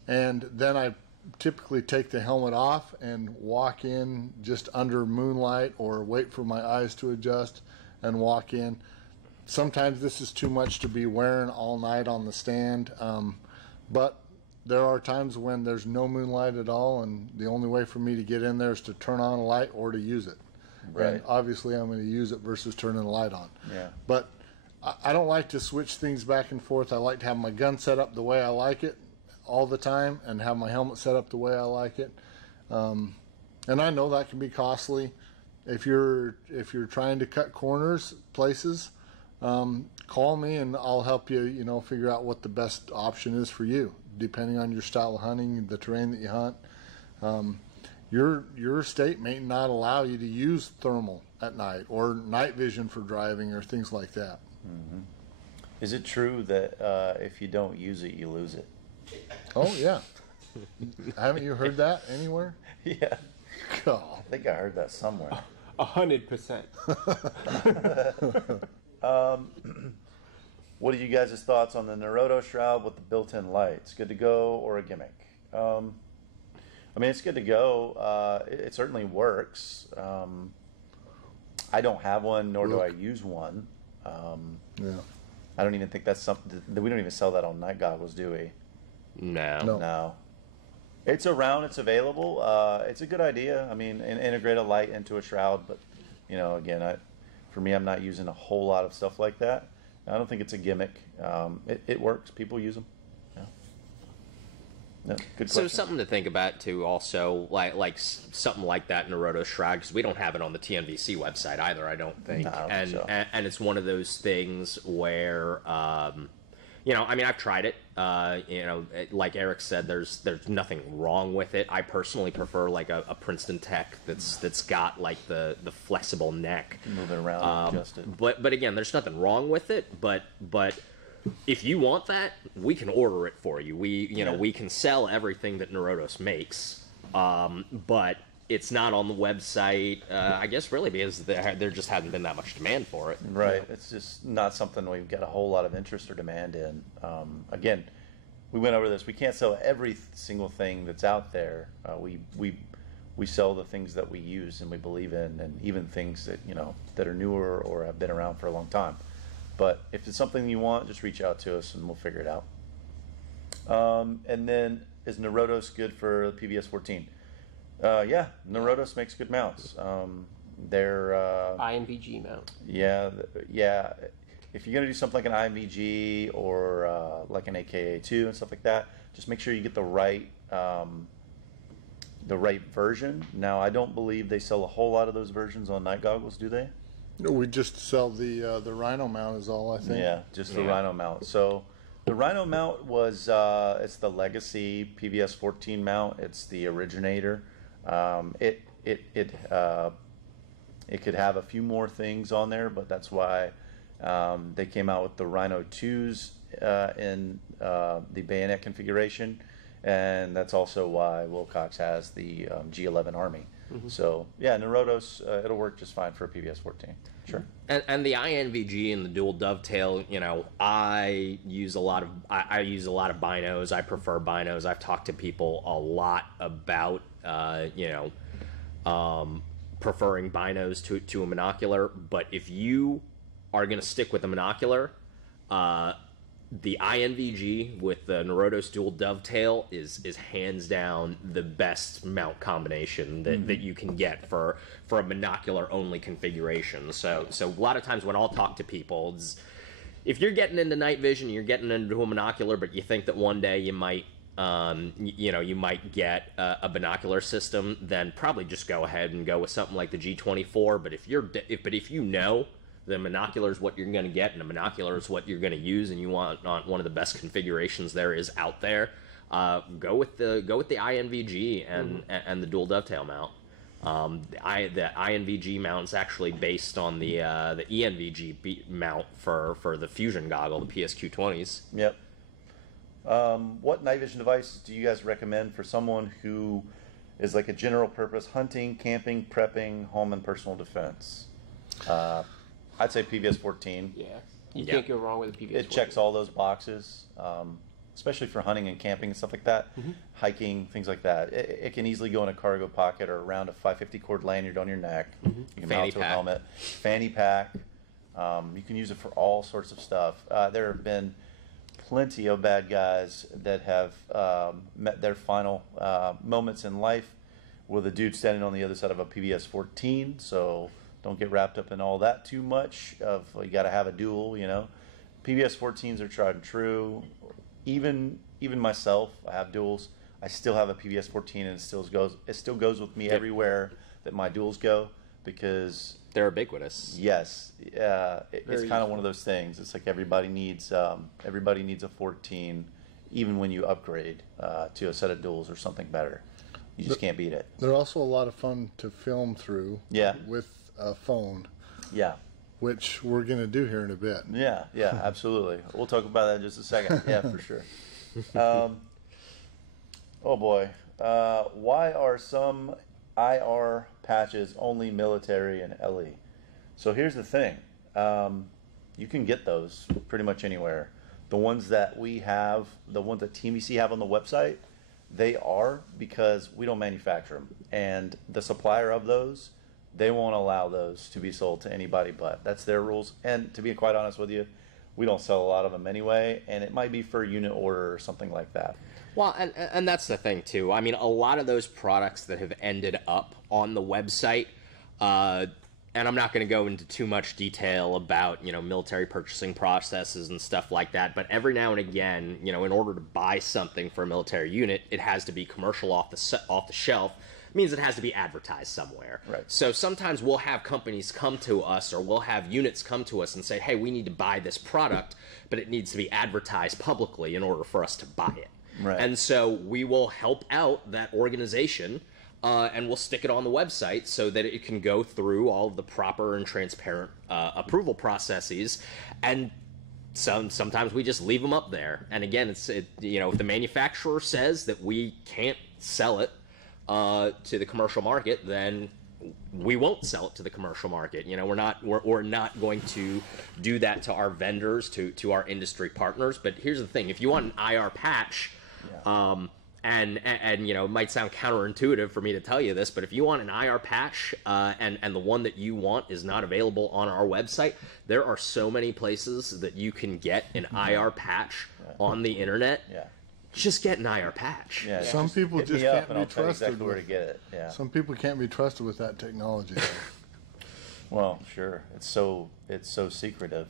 and then I typically take the helmet off and walk in just under moonlight or wait for my eyes to adjust and walk in. Sometimes this is too much to be wearing all night on the stand, but there are times when there's no moonlight at all, and the only way for me to get in there is to turn on a light or to use it. Right. And obviously I'm going to use it versus turning the light on. Yeah. But I don't like to switch things back and forth. I like to have my gun set up the way I like it all the time and have my helmet set up the way I like it. And I know that can be costly. If you're trying to cut corners places, call me and I'll help you, figure out what the best option is for you, depending on your style of hunting, the terrain that you hunt. Your state may not allow you to use thermal at night or night vision for driving or things like that. Mm-hmm. Is it true that if you don't use it, you lose it? Oh, yeah. Haven't you heard that anywhere? Yeah. God. I think I heard that somewhere. 100%. What are you guys' thoughts on the Naruto shroud with the built-in lights? Good to go or a gimmick? I mean, it's good to go. It certainly works. I don't have one, nor do I use one. Yeah. I don't even think that's something. We don't even sell that on Night Goggles, do we? No. It's around. It's available. It's a good idea. I mean, integrate a light into a shroud, but again, for me, I'm not using a whole lot of stuff like that. I don't think it's a gimmick. It works. People use them. Yeah, good question. So something to think about too. Also, like something like that Naruto shroud, because we don't have it on the TNVC website either. I don't think. No, and it's one of those things where I mean, I've tried it. Like Eric said, there's nothing wrong with it. I personally prefer like a Princeton Tech that's got like the flexible neck. Move it around, and adjust it. But again, there's nothing wrong with it. But if you want that, we can order it for you. We can sell everything that Naruto makes, but it's not on the website. I guess really because there just hasn't been that much demand for it. Right. It's just not something we've got a whole lot of interest or demand in. Again, we went over this. We can't sell every single thing that's out there. We sell the things that we use and we believe in, and even things that that are newer or have been around for a long time. But if it's something you want, just reach out to us and we'll figure it out. And then, is Naruto's good for the PVS 14? Yeah, Naruto's makes good mounts. They're INVG mount. Yeah. If you're gonna do something like an INVG or like an AKA2 and stuff like that, just make sure you get the right version. Now, I don't believe they sell a whole lot of those versions on Night Goggles, do they? No, we just sell the Rhino mount is all, I think. Yeah, just the Rhino mount. So the Rhino mount was it's the legacy PVS 14 mount. It's the originator. It could have a few more things on there, but that's why they came out with the Rhino 2s in the bayonet configuration, and that's also why Wilcox has the G11 Army. Mm-hmm. So yeah, Naruto's it'll work just fine for a PVS 14. Sure. And the INVG and the dual dovetail, I use a lot of binos. I prefer binos. I've talked to people a lot about preferring binos to a monocular. But if you are going to stick with a monocular, the INVG with the Norotos dual dovetail is hands down the best mount combination that you can get for a monocular only configuration. So a lot of times when I'll talk to people, if you're getting into night vision, you're getting into a monocular, but you think that one day you might you might get a binocular system, then probably just go ahead and go with something like the G24. But if you know the monocular is what you're going to get, and the monocular is what you're going to use, and you want one of the best configurations there is out there, go with the INVG and the dual dovetail mount. The INVG mount is actually based on the ENVG mount for the Fusion goggle, the PSQ20s. Yep. What night vision device do you guys recommend for someone who is like a general purpose hunting, camping, prepping, home and personal defense? I'd say PVS 14. Yeah, you can't go wrong with a PVS 14. It checks all those boxes, especially for hunting and camping and stuff like that, hiking, things like that. It can easily go in a cargo pocket or around a 550 cord lanyard on your neck. You can mount it to a helmet. Fanny pack. You can use it for all sorts of stuff. There have been plenty of bad guys that have met their final moments in life with a dude standing on the other side of a PVS 14, so don't get wrapped up in all that too much of you got to have a dual, you know. PVS 14s are tried and true. Even myself, I have duals. I still have a PVS 14 and it still goes with me everywhere that my duals go because they're ubiquitous. Yes. It's kind of one of those things. It's like everybody needs a 14 even when you upgrade to a set of duals or something better. You just can't beat it. They're also a lot of fun to film through with a phone. Yeah. Which we're going to do here in a bit. Yeah, absolutely. We'll talk about that in just a second. Yeah, for sure. Oh boy. Why are some IR patches only military and LE? So here's the thing. You can get those pretty much anywhere. The ones that we have, the ones that TNVC have on the website, they are because we don't manufacture them. And the supplier of those, they won't allow those to be sold to anybody but. That's their rules. And to be quite honest with you, we don't sell a lot of them anyway, and it might be for a unit order or something like that. Well, and that's the thing, too. I mean, a lot of those products that have ended up on the website, and I'm not going to go into too much detail about, military purchasing processes and stuff like that, but every now and again, in order to buy something for a military unit, it has to be commercial off the shelf. It means it has to be advertised somewhere. Right. So sometimes we'll have companies come to us or we'll have units come to us and say, hey, we need to buy this product, but it needs to be advertised publicly in order for us to buy it. Right. And so we will help out that organization and we'll stick it on the website so that it can go through all of the proper and transparent approval processes. And sometimes we just leave them up there. And again, if the manufacturer says that we can't sell it to the commercial market, then we won't sell it to the commercial market. We're not going to do that to our vendors, to our industry partners. But here's the thing: if you want an IR patch, and it might sound counterintuitive for me to tell you this, but if you want an IR patch and the one that you want is not available on our website, there are so many places that you can get an IR patch on the internet. Yeah. Just get an IR patch. Yeah, Some people just can't be trusted. Exactly where to get it. Yeah. Some people can't be trusted with that technology. Well, sure. It's so secretive.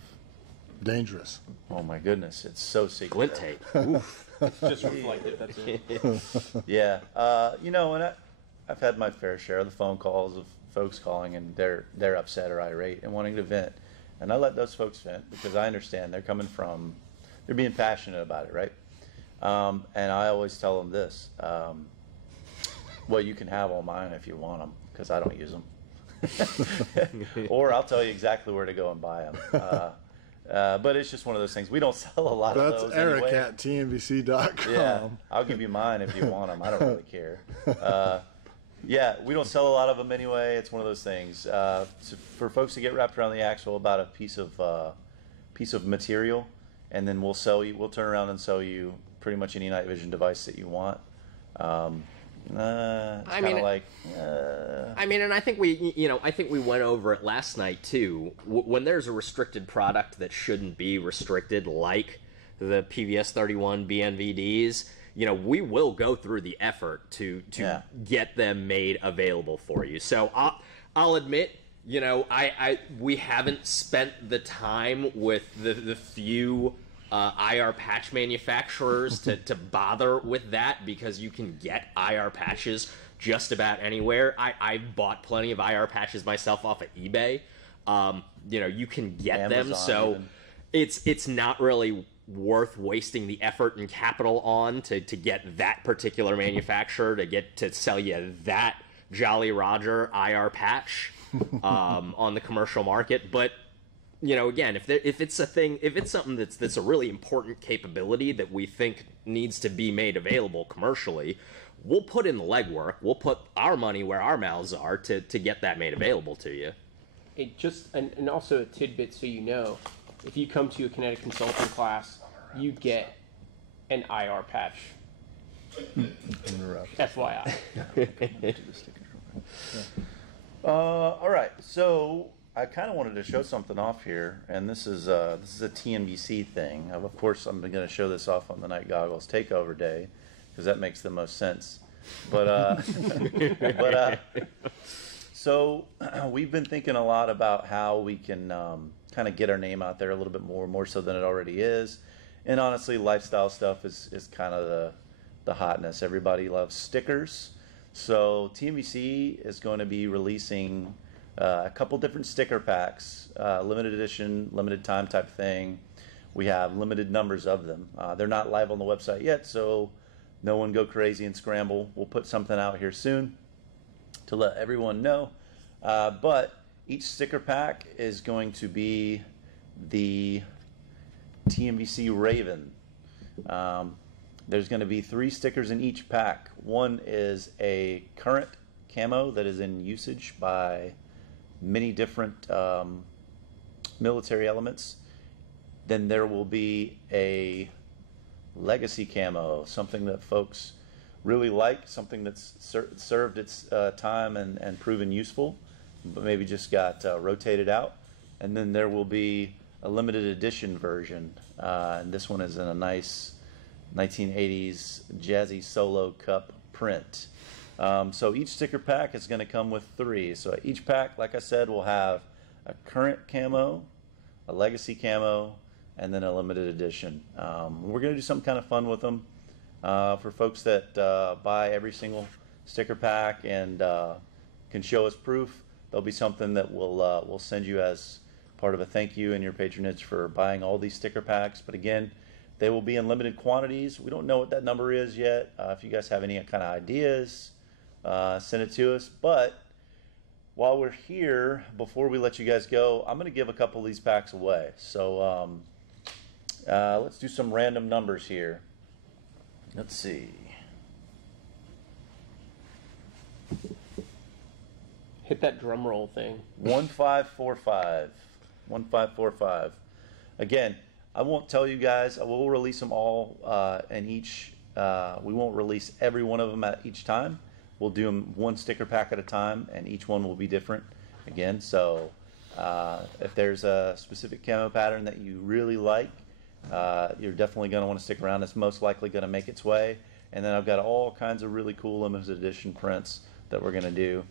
Dangerous. Oh my goodness, it's so secretive. Glint tape. Oof. It's just reflective, that's it. Yeah. And I've had my fair share of the phone calls of folks calling and they're upset or irate and wanting to vent. And I let those folks vent because I understand they're being passionate about it, right? And I always tell them this, well, you can have all mine if you want them, because I don't use them. Or I'll tell you exactly where to go and buy them. But it's just one of those things. We don't sell a lot of those Eric anyway. at TNVC.com. Yeah, I'll give you mine if you want them. I don't really care. Yeah, we don't sell a lot of them anyway. It's one of those things. So for folks to get wrapped around the axle about a piece of material, and then we'll turn around and sell you pretty much any night vision device that you want. And I think we went over it last night too. When there's a restricted product that shouldn't be restricted, like the PVS 31 BNVDs, you know, we will go through the effort to get them made available for you. So I'll admit, you know, we haven't spent the time with the few IR patch manufacturers to bother with that, because you can get IR patches just about anywhere. I've bought plenty of IR patches myself off of eBay. You know, you can get Amazon, them, so even. it's not really worth wasting the effort and capital on to get that particular manufacturer to sell you that Jolly Roger IR patch on the commercial market. But you know, again, if it's something that's a really important capability that we think needs to be made available commercially, we'll put in the legwork. We'll put our money where our mouths are to get that made available to you. And also a tidbit so you know, if you come to a kinetic consulting class, you get an IR patch. FYI. All right, so I kind of wanted to show something off here, and this is a TNVC thing. Of course, I'm going to show this off on the Night Goggles Takeover day, because that makes the most sense. But so we've been thinking a lot about how we can kind of get our name out there a little bit more so than it already is. And honestly, lifestyle stuff is kind of the hotness. Everybody loves stickers. So TNVC is going to be releasing a couple different sticker packs, limited edition, limited time type thing. We have limited numbers of them. They're not live on the website yet, so no one go crazy and scramble. We'll put something out here soon to let everyone know. But each sticker pack is going to be the TNVC Raven. There's going to be 3 stickers in each pack. One is a current camo that is in usage by many different military elements. Then there will be a legacy camo, something that folks really like, something that's served its time and proven useful, but maybe just got rotated out. And then there will be a limited edition version, and this one is in a nice 1980s jazzy solo cup print. So each sticker pack is going to come with 3. So each pack, like I said, will have a current camo, a legacy camo, and then a limited edition. We're going to do some kind of fun with them for folks that buy every single sticker pack and can show us proof. There'll be something that we'll send you as part of a thank you and your patronage for buying all these sticker packs. But again, they will be in limited quantities. We don't know what that number is yet. If you guys have any kind of ideas, send it to us. But while we're here, before we let you guys go, I'm going to give a couple of these packs away. So let's do some random numbers here. Let's see. Hit that drum roll thing. 1545. 1545. Again, I won't tell you guys. I will release them all in each. We won't release every one of them at each time. We'll do them one sticker pack at a time, and each one will be different. Again, so if there's a specific camo pattern that you really like, you're definitely going to want to stick around. It's most likely going to make its way. And then I've got all kinds of really cool limited edition prints that we're going to do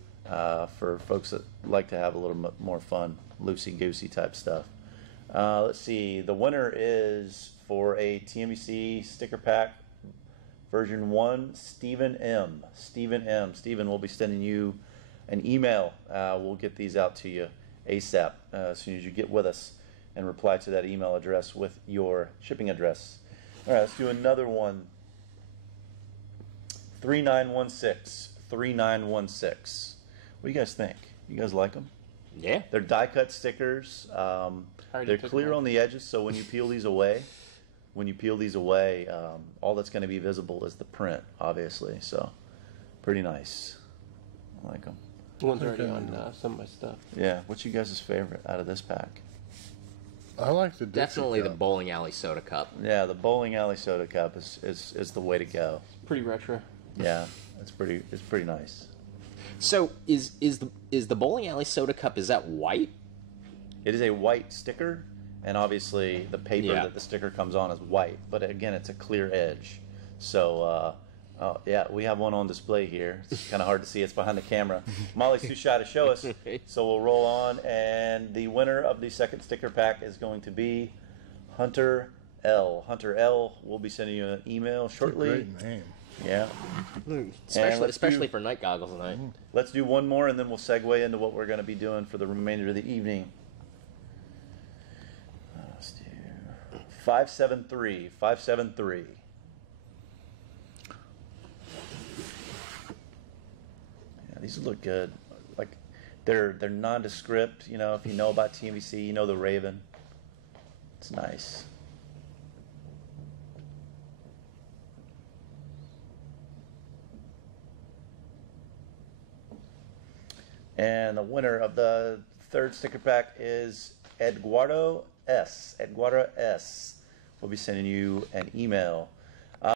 for folks that like to have a little bit more fun, loosey-goosey type stuff. Let's see. The winner is for a TNVC sticker pack version 1, Stephen M. Stephen M. Stephen, we'll be sending you an email. We'll get these out to you ASAP as soon as you get with us and reply to that email address with your shipping address. All right, let's do another one. 3916. 3916. What do you guys think? You guys like them? Yeah. They're die-cut stickers. They're clear on the edges, so when you peel these away, all that's going to be visible is the print, obviously. So, pretty nice. I like them. One's already on some of my stuff. Yeah. What's you guys' favorite out of this pack? I like the Dixie Definitely cup. the bowling alley soda cup. Yeah, the bowling alley soda cup is the way to go. Pretty retro. Yeah, it's pretty nice. So is the bowling alley soda cup, is that white? It is a white sticker, And obviously the paper that the sticker comes on is white, but again, it's a clear edge. So yeah, we have one on display here. It's kind of hard to see. It's behind the camera. Molly's too shy to show us, so we'll roll on. And the winner of the second sticker pack is going to be Hunter L. Hunter L will be sending you an email shortly. Great name. Yeah. Especially for night goggles tonight. Let's do one more, and then we'll segue into what we're going to be doing for the remainder of the evening. Let's do 573. 573. Yeah, these look good. Like they're nondescript. You know, if you know about TNVC, you know the Raven. It's nice. And the winner of the third sticker pack is Eduardo S. Eduardo S. We'll be sending you an email